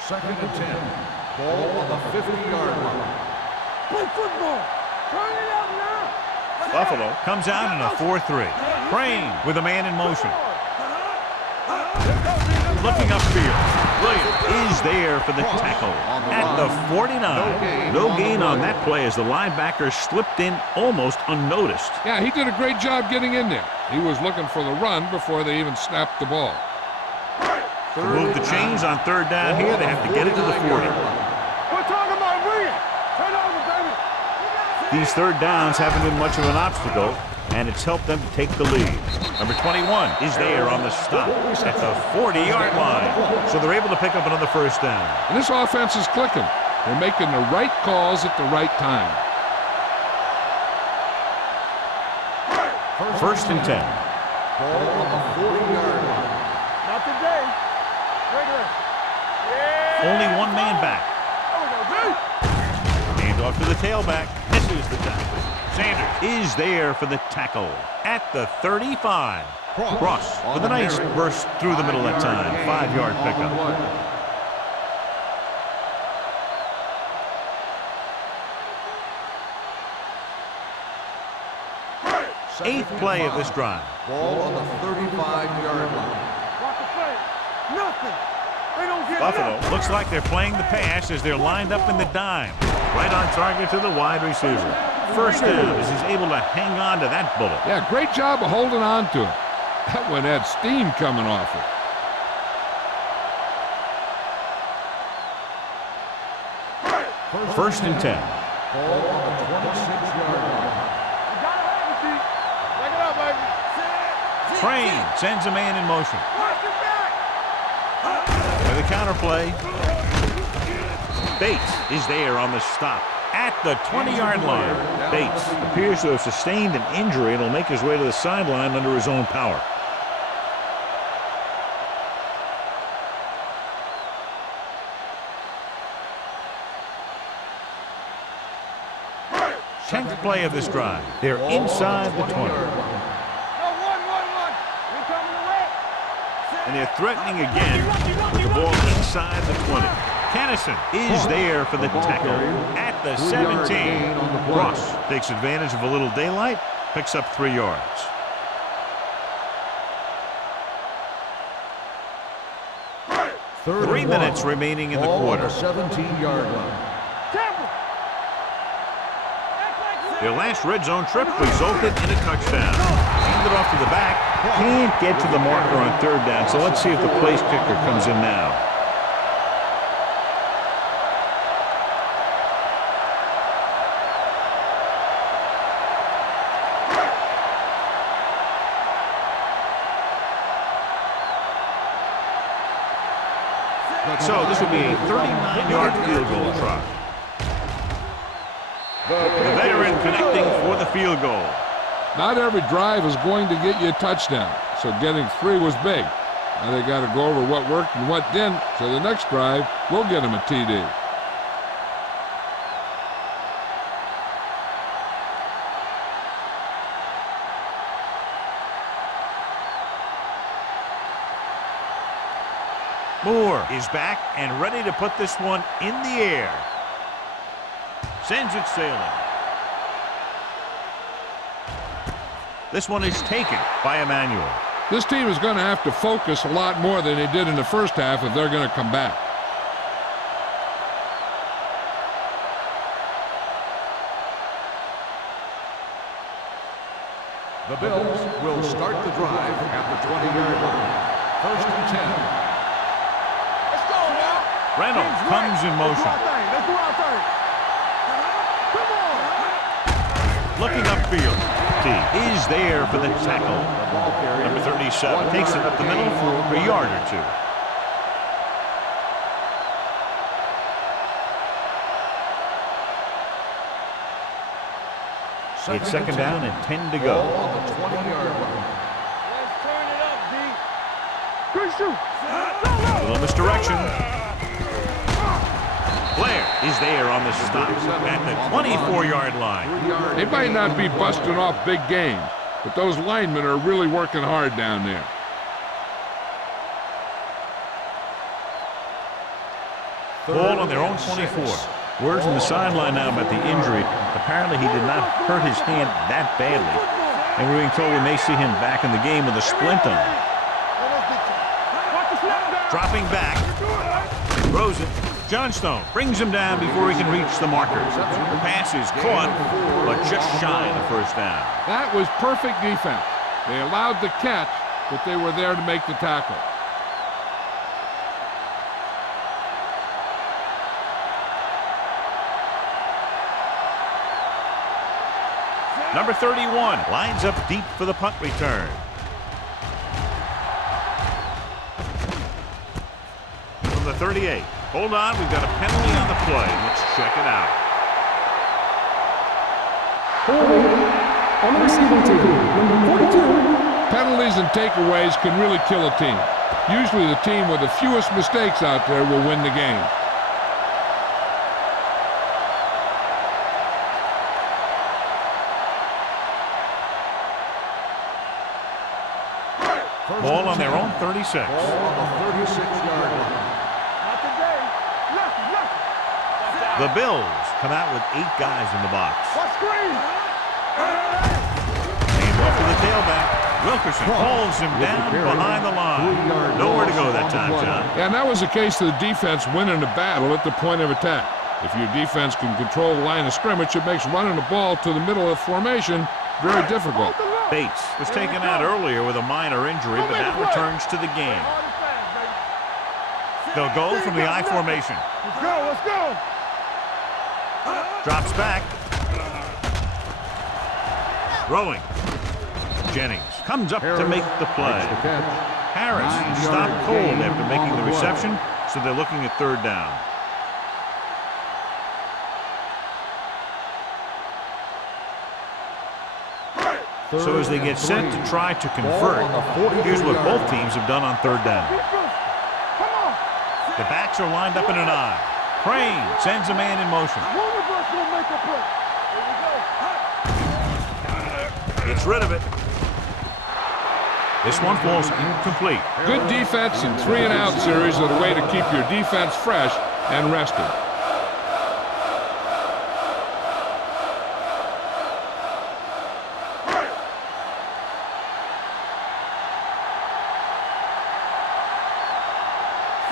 Second and 10. Ball on the 50-yard line. Play football. Turn it up now. Buffalo comes out in a 4-3. Crane with a man in motion. Looking upfield. Williams is there for the tackle at the 49. No gain on that play as the linebacker slipped in almost unnoticed. Yeah, he did a great job getting in there. He was looking for the run before they even snapped the ball. To move the chains on third down here, they have to get it to the 40. We're talking about Williams. Turn over, baby. These third downs haven't been much of an obstacle, and it's helped them to take the lead. Number 21 is there on the stop at the 40-yard line. So they're able to pick up another first down. And this offense is clicking. They're making the right calls at the right time. First and 10. Ball on the 40-yard line. Not today. Regular. Yeah. Only one man back. Hand off to the tailback. Misses the tackle. Sanders is there for the tackle at the 35. Cross with a nice burst through the middle that time. 5-yard pickup. Eighth play of this drive. Ball on the 35-yard line. Nothing. They don't get Buffalo nothing. looks like they're playing the pass as they're lined up in the dime. Right on target to the wide receiver. First down as he's able to hang on to that bullet. Yeah, great job of holding on to it. That one had steam coming off it. First and 10. Ball on the 26-yard line. You gotta have it, D. Break it up, baby. Crane sends a man in motion. Watch your back. For the counterplay. Bates is there on the stop at the 20-yard line. Bates appears to have sustained an injury and will make his way to the sideline under his own power. Tenth play of this drive. They're inside the 20. Go, 1, 1, 1. You're coming away. And they're threatening again with the ball inside the 20. Kennison is there for the tackle at the 17. Ross takes advantage of a little daylight, picks up 3 yards. Third 3 and minutes 1. remaining in the Ball on quarter. the 17-yard line. Their last red zone trip resulted in a touchdown. Handed off to the back. Can't get to the marker on third down, so let's see if the place kicker comes in now. So this will be a 39-yard field goal try. The veteran connecting for the field goal. Not every drive is going to get you a touchdown, so getting 3 was big. Now they got to go over what worked and what didn't, so the next drive will get them a TD. Moore is back and ready to put this one in the air. Sends it sailing. This one is taken by Emmanuel. This team is going to have to focus a lot more than they did in the first half if they're going to come back. The Bills will start the drive at the 20-yard line. First and 10. Let's go now. Reynolds comes in motion. Let's do our thing. Come on. Looking upfield. T is there for the tackle. Number 37 takes it up the middle for a yard or 2. It's second down and 10 to go. Ball on the 20-yard line. Let's turn it up, D. Good shoot. A little misdirection. Blair is there on the stop at the 24-yard line. They might not be busting off big games, but those linemen are really working hard down there. Ball on their own 24. Word from the sideline now about the injury. Apparently he did not hurt his hand that badly. And we're being told we may see him back in the game with a splint on. Dropping back. Throws it. Johnstone brings him down before he can reach the markers. The pass is caught, but just shy of the first down. That was perfect defense. They allowed the catch, but they were there to make the tackle. Number 31 lines up deep for the punt return. From the 38. Hold on, we've got a penalty on the play. Let's check it out. On the receiving team, number 42. Penalties and takeaways can really kill a team. Usually the team with the fewest mistakes out there will win the game. Ball on their own 36. Ball on the 36-yard line. Not today. Look. The Bills come out with 8 guys in the box. What screen? Hand off to the tailback. Wilkerson pulls him down behind the line. Nowhere to go that time, John. And that was the case of the defense winning the battle at the point of attack. If your defense can control the line of scrimmage, it makes running the ball to the middle of the formation very difficult. Bates was taken out earlier with a minor injury, but now returns to the game. They'll go from the I formation. Let's go. Drops back. Throwing. Jennings comes up to make the play. Makes the catch. Harris 9-yard stopped cold gain after making on the the play. reception, so they're looking at 3rd down. So as they get set to try to convert, here's what both teams have done on 3rd down. The backs are lined up in an I. Crane sends a man in motion. One of us will make a play. Here we go. Gets rid of it. This one falls incomplete. Good defense and 3-and-out series are the way to keep your defense fresh and rested.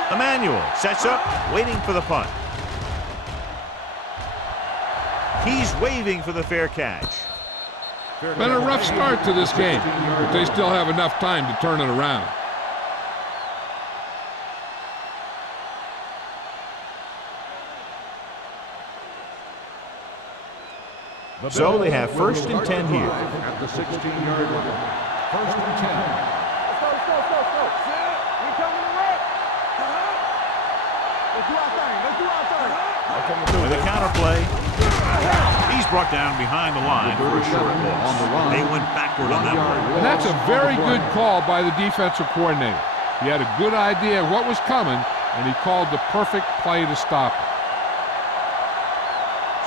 Emmanuel sets up, waiting for the punt. He's waving for the fair catch. Been a rough start to this game, but they still have enough time to turn it around. So they have 1st and 10 here. At the 16-yard line. 1st and 10. Let's go. We coming to work. Let's do our thing. With a counter play, he's brought down behind the line for a short loss. They went backward on that one. And that's a very good call by the defensive coordinator. He had a good idea of what was coming, and he called the perfect play to stop it.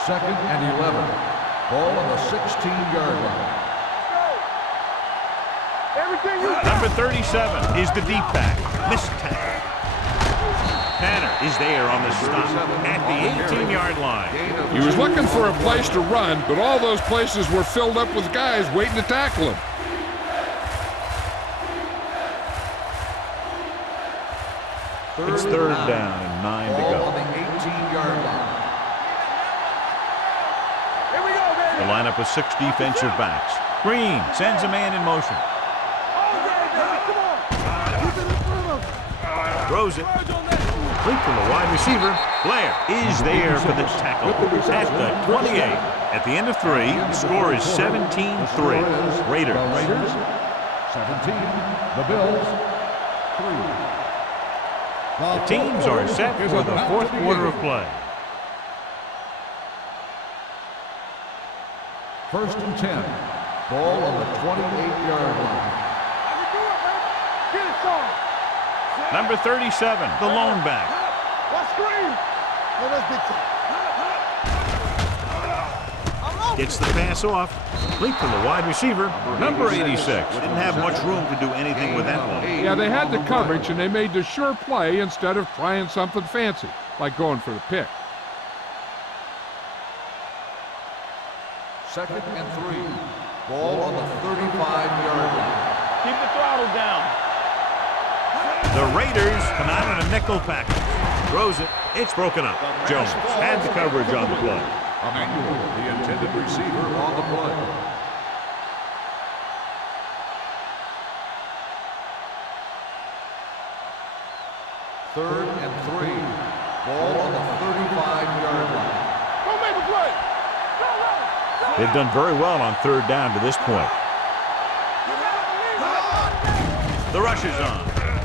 2nd and 11. Ball on the 16-yard line. Everything you Number 37 is the deep back. Missed tackle. Tanner is there on the stop at the 18-yard line. He was looking for a place to run, but all those places were filled up with guys waiting to tackle him. It's 3rd down and 9 to Ball go. on the 18-yard line. Here we go, baby. The lineup with 6 defensive backs. Green sends a man in motion. Throws it. Complete to the wide receiver. Blair is there for the tackle at the 28. At the end of 3, the score is 17-3. Raiders. The Raiders, 17. The Bills, 3. The teams are set for the 4th quarter of play. 1st and 10. Ball on the 28-yard line. Get it, son. Number 37, the lone back. What screen? No, that's big time. Gets the pass off. Complete to the wide receiver. Number 86. Didn't have much room to do anything with that one. Yeah, they had the coverage, and they made the sure play instead of trying something fancy, like going for the pick. 2nd and 3. Ball on the 35-yard line. Keep the throttle down. The Raiders come out in a nickel package. Throws it. It's broken up. Jones had the coverage on the play. Emmanuel, the intended receiver, on the play. Third and 3. Ball on the 35-yard line. Go make a play. Go. They've done very well on third down to this point. The rush is on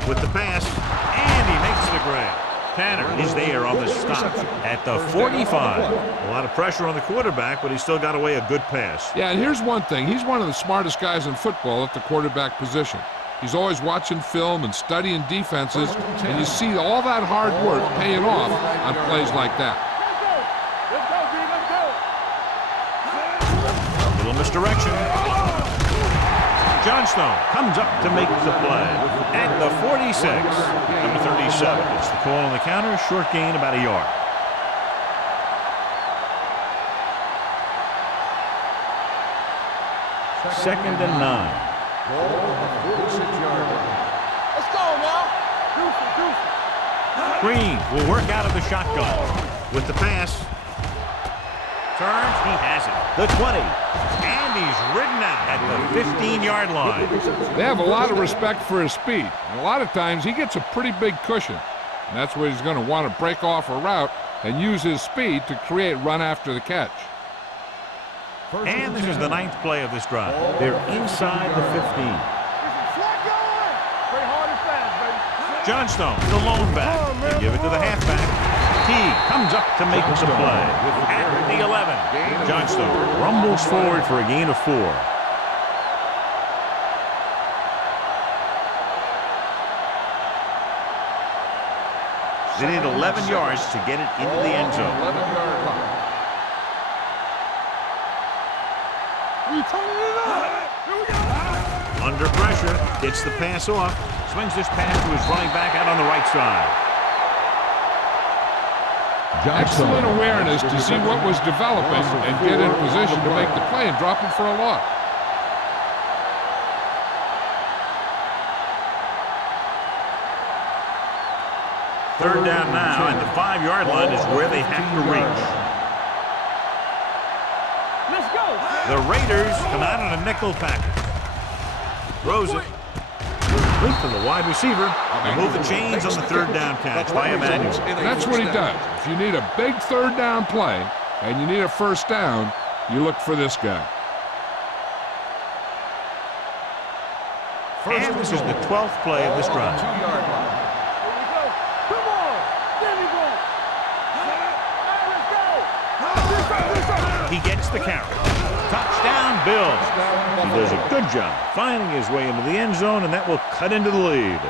with the pass, and he makes the grab. Tanner is there on the stop at the 45. A lot of pressure on the quarterback, but he still got away a good pass. Yeah, and here's one thing. He's one of the smartest guys in football at the quarterback position. He's always watching film and studying defenses, and you see all that hard work paying off on plays like that. A little misdirection. Johnstone comes up to make the play at the 46. Number 37. It's the call on the counter. Short gain, about a yard. Second and 9. Ball on the 46-yard line. Let's go now. Green will work out of the shotgun with the pass. Turns, he has it. The 20. And he's ridden out at the 15-yard line. They have a lot of respect for his speed. And a lot of times he gets a pretty big cushion. And that's where he's going to want to break off a route and use his speed to create run after the catch. And this is the 9th play of this drive. They're inside the 15. Johnstone, the lone back. They give it to the halfback. He comes up to make the play at the 11. Johnstone rumbles forward for a gain of 4. They need 11 yards to get it into the end zone. 11-yard line. Under pressure, gets the pass off. Swings this pass to his running back out on the right side. Excellent awareness to see what was developing and get in position to make the play and drop him for a loss. Third down now, and the 5-yard line is where they have to reach. Let's go. The Raiders come out on a nickel package. Throws it. Complete to the wide receiver. Remove the chains on the third down catch by Emmanuel. That's what he does. If you need a big third down play and you need a first down, you look for this guy. And this is the 12th play of this drive. 2-yard line. Here we go. Come on. There we go. Let's go. He gets the carry. Touchdown, Bills. He does a good job finding his way into the end zone, and that will cut into the lead.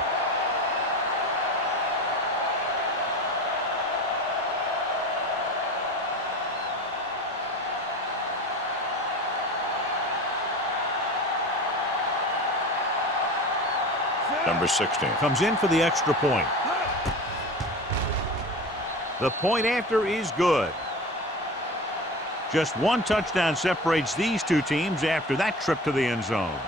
Number 16 comes in for the extra point. The point after is good. Just one touchdown separates these two teams after that trip to the end zone.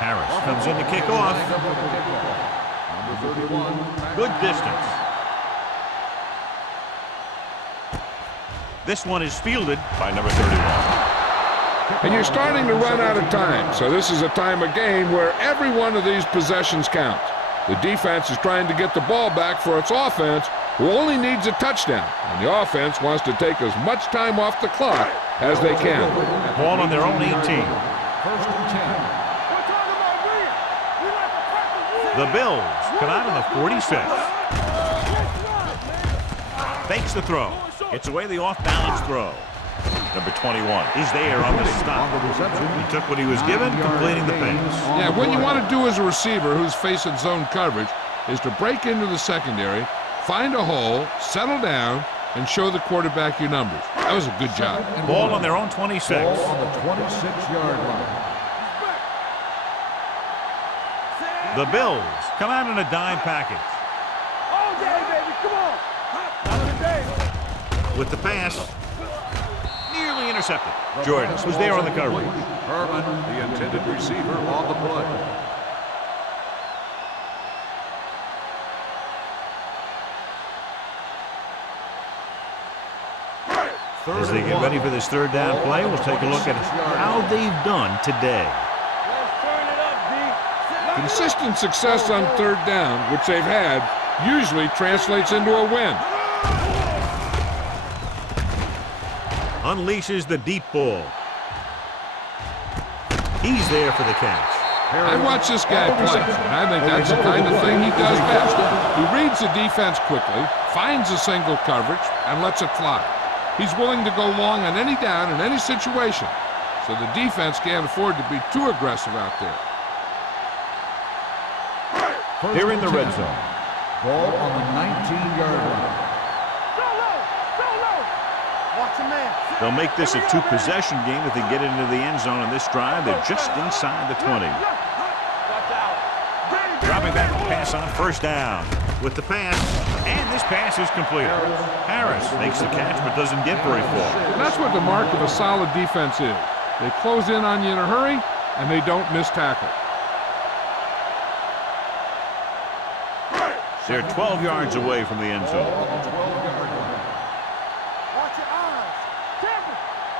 Harris comes in to kick off. Number 31. Good distance. This one is fielded by number 31. And you're starting to run out of time, so this is a time of game where every one of these possessions counts. The defense is trying to get the ball back for its offense, who only needs a touchdown, and the offense wants to take as much time off the clock as they can. Ball on their own 18. First and 10. The Bills come out on the 46. Fakes the throw. Gets away the off-balance throw. Number 21 is there on the stop. He took what he was given, completing the pass. Yeah, what you want to do as a receiver who's facing zone coverage is to break into the secondary, find a hole, settle down, and show the quarterback your numbers. That was a good job. Ball on their own 26. Ball on the 26-yard line. The Bills come out in a dime package. All day, baby. Come on. Not today. With the pass, nearly intercepted. Jordan was there on the coverage. Herman, the intended receiver, on the play. As they get ready for this third down play, we'll take a look at how they've done today. Let's turn it up, D. Consistent success on third down, which they've had, usually translates into a win. Unleashes the deep ball. He's there for the catch. I watch this guy play, and I think that's the kind of thing he does best. He reads the defense quickly, finds a single coverage, and lets it fly. He's willing to go long on any down in any situation, so the defense can't afford to be too aggressive out there. They're in the red zone. Ball on the 19-yard line. Go low. Go low. Watch a man. They'll make this a two-possession game if they get into the end zone on this drive. They're just inside the 20. Watch out. Dropping back to pass on first down. With the pass, and this pass is completed. Harris makes the catch but doesn't get very far. And that's what the mark of a solid defense is. They close in on you in a hurry, and they don't miss tackle. They're 12 yards away from the end zone. Watch your eyes. Careful.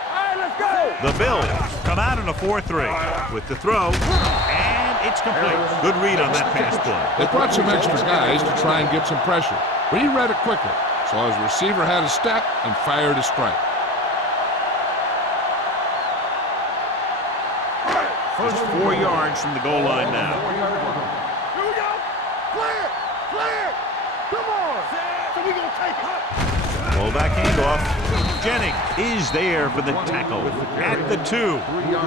All right, let's go. The Bills come out in a 4-3 with the throw, and it's complete. Good read on that pass play. They brought some extra guys to try and get some pressure, but he read it quickly, so his receiver had a step and fired a strike. Just 4 yards from the goal line now. Here we go. Clear. Clear. Come on. So we gonna take it. Fullback handoff. Jennings is there for the tackle at the 2.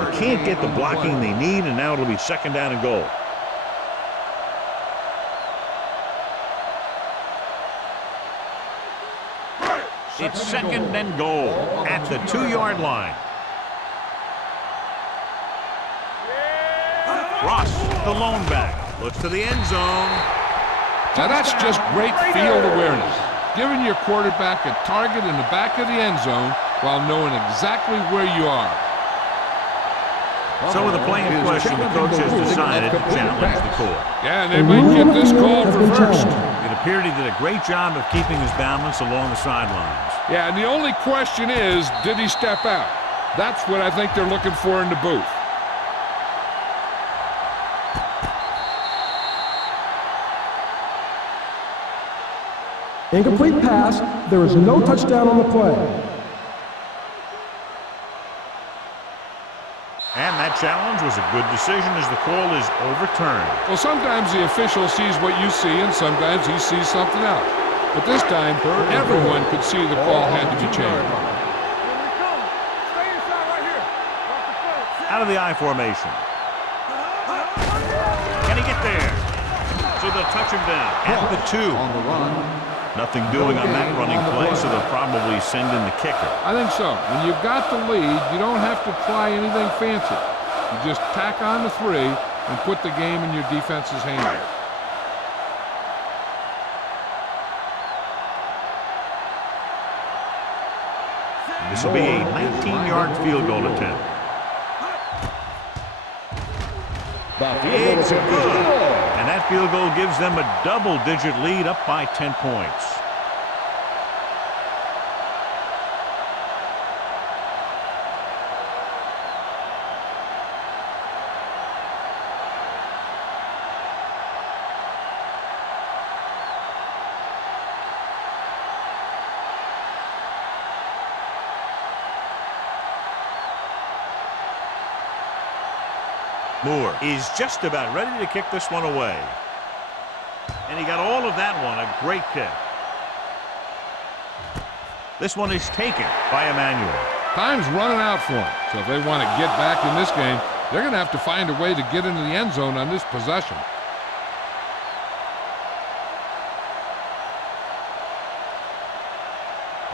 They can't get the blocking they need, and now it'll be second down and goal. It's second and goal at the 2-yard line. Ross, the lone back, looks to the end zone. Now that's just great field awareness, giving your quarterback a target in the back of the end zone while knowing exactly where you are. So with the play in question, the coach has decided to challenge the call. Yeah, and they might get this call reversed. It appeared he did a great job of keeping his balance along the sidelines. Yeah, and the only question is, did he step out? That's what I think they're looking for in the booth. Incomplete pass. There is no touchdown on the play. And that challenge was a good decision as the call is overturned. Well, sometimes the official sees what you see, and sometimes he sees something else. But this time, everyone could see the call had to be changed. Here we go. Stay inside right here. Watch the front. Out of the I formation. Can he get there? So they'll touch him down at the 2. On the run. Nothing doing on that running play, so they'll probably send in the kicker. I think so. When you've got the lead, you don't have to try anything fancy. You just tack on the 3 and put the game in your defense's hands. This will be a 19-yard field goal attempt. It's good. And that field goal gives them a double-digit lead, up by 10 points. Moore is just about ready to kick this one away. And he got all of that one, a great kick. This one is taken by Emmanuel. Time's running out for them, so if they want to get back in this game, they're going to have to find a way to get into the end zone on this possession.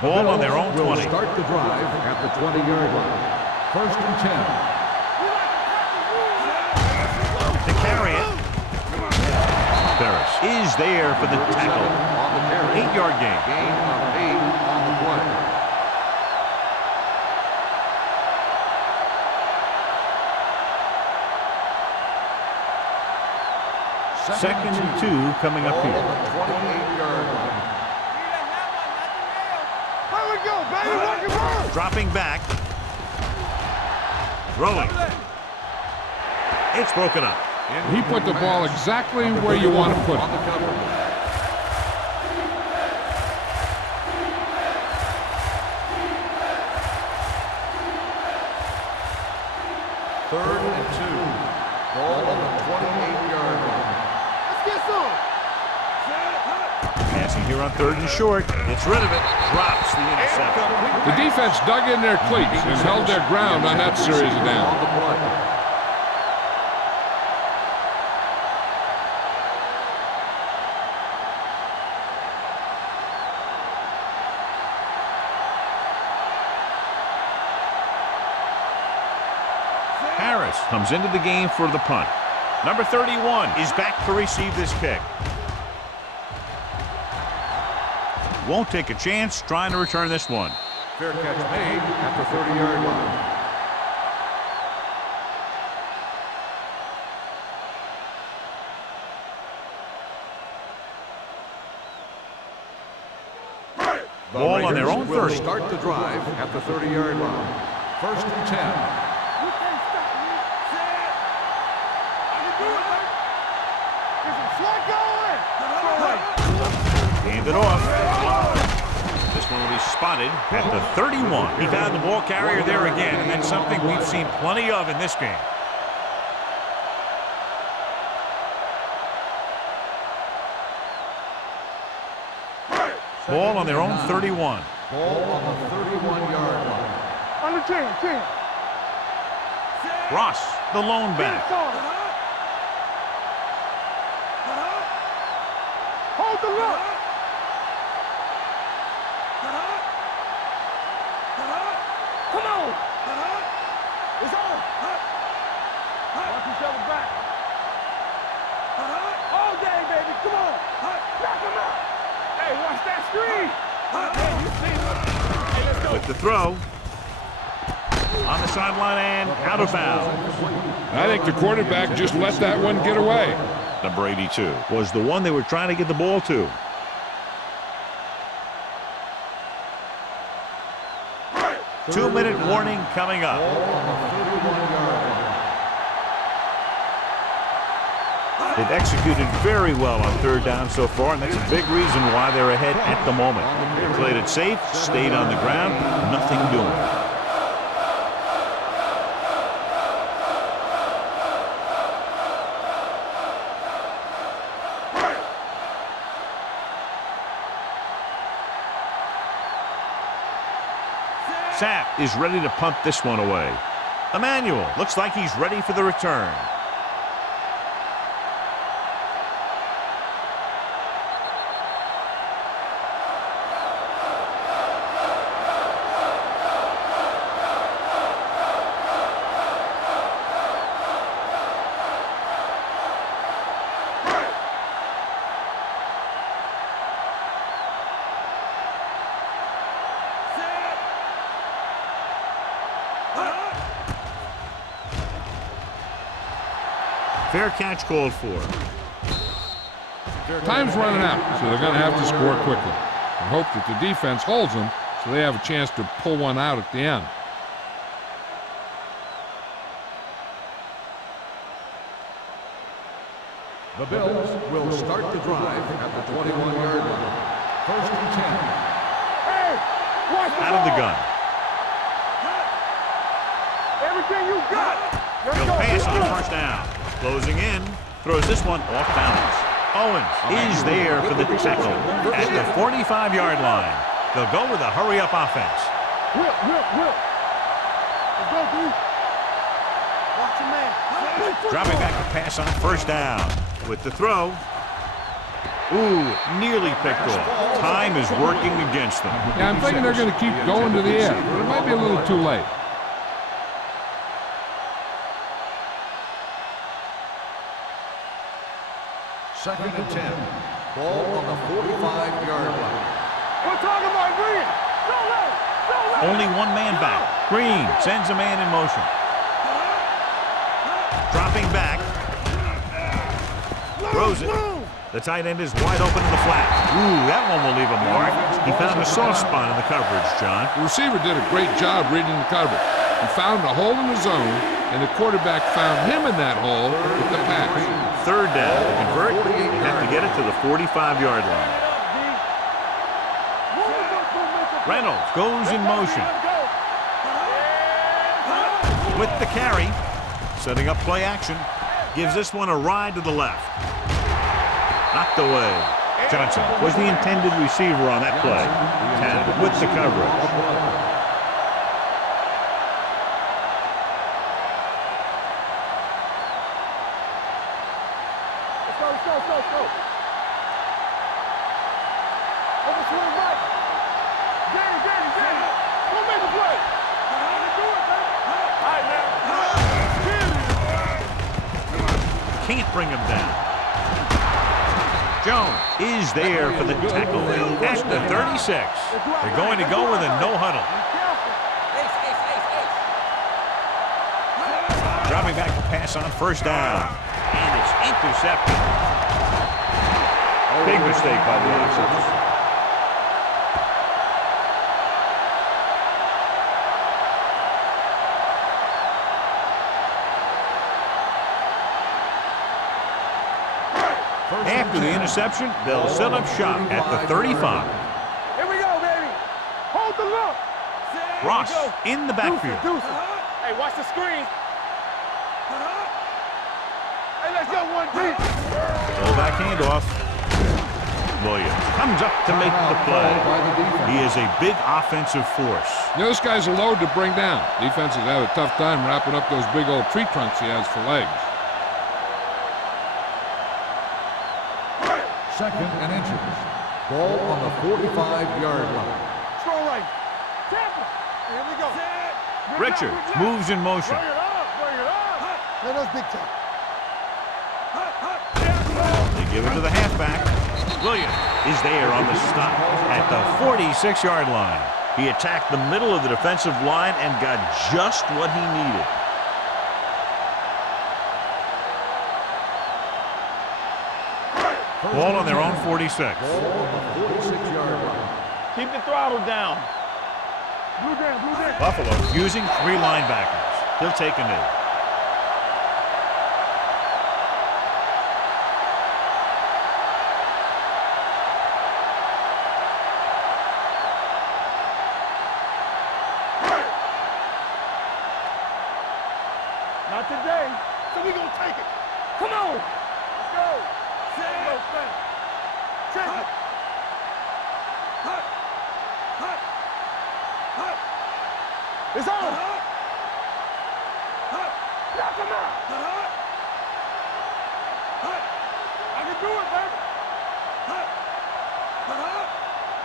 Ball on their own 20. Start the drive at the 20-yard line. First and 10. To carry it. Ferris is there for the tackle. On the carry. 8-yard gain. Gain of 8 on the play. Second and 2 coming up Ball here. on the 28-yard line. Here we we go, baby. Rock and roll. Dropping back. Throwing. It's broken up. He put the ball exactly where you want to put it. Third and 2. Ball on the 28-yard line. Let's get some. Passing here on 3rd and short. Gets rid of it. Drops the interception. The defense dug in their cleats and held their ground on that series of downs. On the play. Harris comes into the game for the punt. Number 31 is back to receive this kick. Won't take a chance trying to return this one. Fair catch made at the 30-yard line. Ball on their own will 30. Start the drive at the 30-yard line. 1st and 10. You can't stop me. Set. You do it, man. Get some slack going. Hand it off. This one will be spotted at the 31. He found the ball carrier there again, and that's something we've seen plenty of in this game. Ball on their own 31. Ball on the 31-yard line. On the 10. Ross, the lone back. Hold the look. Come on. It's on. Watch each other back. All day, baby. Come on. Knock him out. Hey, watch that screen. Hey, you see him? Hey, let's go. With the throw. On the sideline and out of bounds. I think the quarterback just let that one get away. Number 82 was the one they were trying to get the ball to. Two-minute warning coming up. Ball on the 31-yard line. They've executed very well on 3rd down so far, and that's a big reason why they're ahead at the moment. They played it safe, stayed on the ground, nothing doing. Sapp is ready to punt this one away. Emmanuel looks like he's ready for the return. Fair catch called for. Time's running out, so they're going to have to score quickly. I hope that the defense holds them so they have a chance to pull one out at the end. The Bills will start the drive at the 21-yard line. 1st and 10. Hey, watch the Out of the ball. gun. Everything you got. Let's He'll go. pass on the 1st down. Closing in. Throws this one off balance. Owens is there for the tackle at the 45-yard line. They'll go with a hurry-up offense. Whip. Let's go, dude. Watch your man. Dropping back to pass on 1st down. With the throw. Ooh, nearly picked off. Time is working against them. Yeah, I'm thinking they're going to keep going to the air, but it might be a little too late. Second and 10. Ball on the 45-yard line. We're talking about Green. Don't let him. Only one man back. Green sends a man in motion. Dropping back. Throws it. The tight end is wide open in the flat. Ooh, that one will leave a mark. He found a soft spot in the coverage, John. The receiver did a great job reading the coverage. He found a hole in the zone, and the quarterback found him in that hole with the pass. Third down. To convert, you have to get it to the 45-yard line. Reynolds goes in motion. With the carry, setting up play action. Gives this one a ride to the left. Knocked away. Johnson was the intended receiver on that play. Tapped with the coverage. Let's go. Over swing right. Danny. Go make a play. Do it, man. All right, man. Can't bring him down. Jones is there for the tackle at the 36. They're going to go with a no huddle. Dropping back to pass on first down. And it's intercepted. Big mistake by the offense. After the interception, they'll set up shop at the 35. Here we go, baby. Hold the look. Ross in the backfield. Hey, watch the screen. Hey, let's go one deep. Fullback handoff. Williams comes up to make the play. He is a big offensive force. This guy's a load to bring down. Defenses have a tough time wrapping up those big old tree trunks he has for legs. Second and inches. Ball on the 45-yard line. Strong right. Tackle. Here we go. Richards moves in motion. Bring it up. Let us big time. They give it to the halfback. Williams is there on the stop at the 46-yard line. He attacked the middle of the defensive line and got just what he needed. Ball on their own 46. Ball on the 46-yard line. Keep the throttle down. Blue down. Buffalo using three linebackers. He'll take a knee. Not today. So we gonna take it. Come on. Let's go. Check it. It's on. Knock him out. I can do it, baby.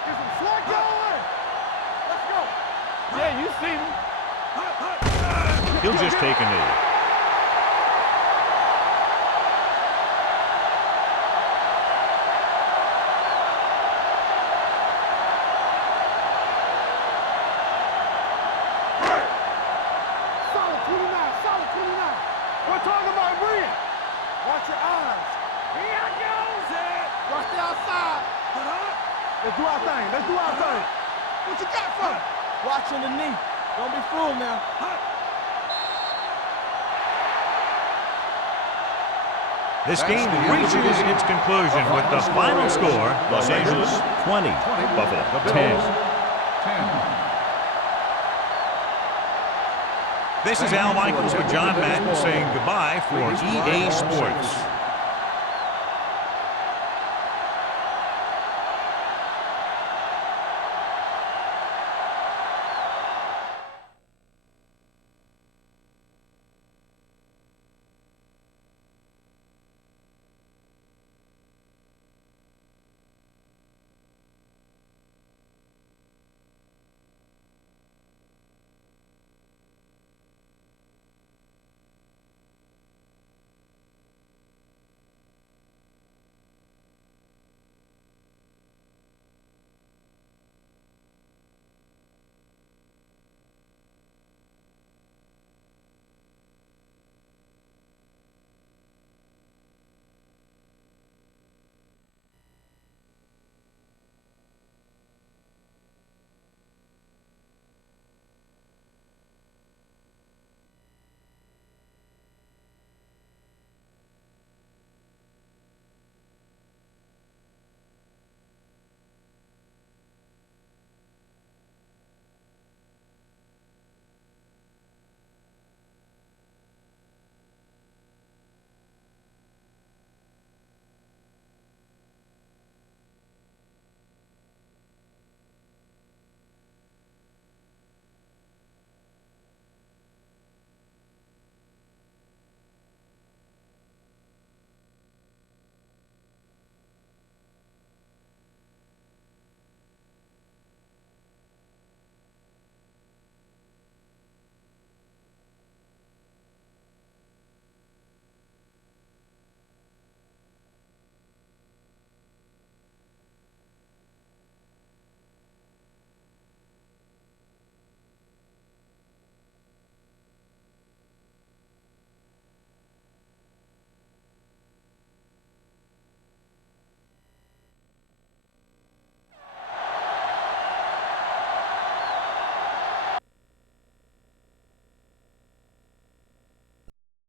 Get some slack going. Let's go. Yeah, you see me. He'll just take a knee. Solid 29. We're talking about Rhea. Watch your eyes. Here I go. Watch the outside. Let's do our thing. What you got for me? Watch underneath. Don't be fooled now. This game reaches its conclusion with the final score, Los Angeles 20, Buffalo 10. This is Al Michaels with John Madden saying goodbye for EA Sports.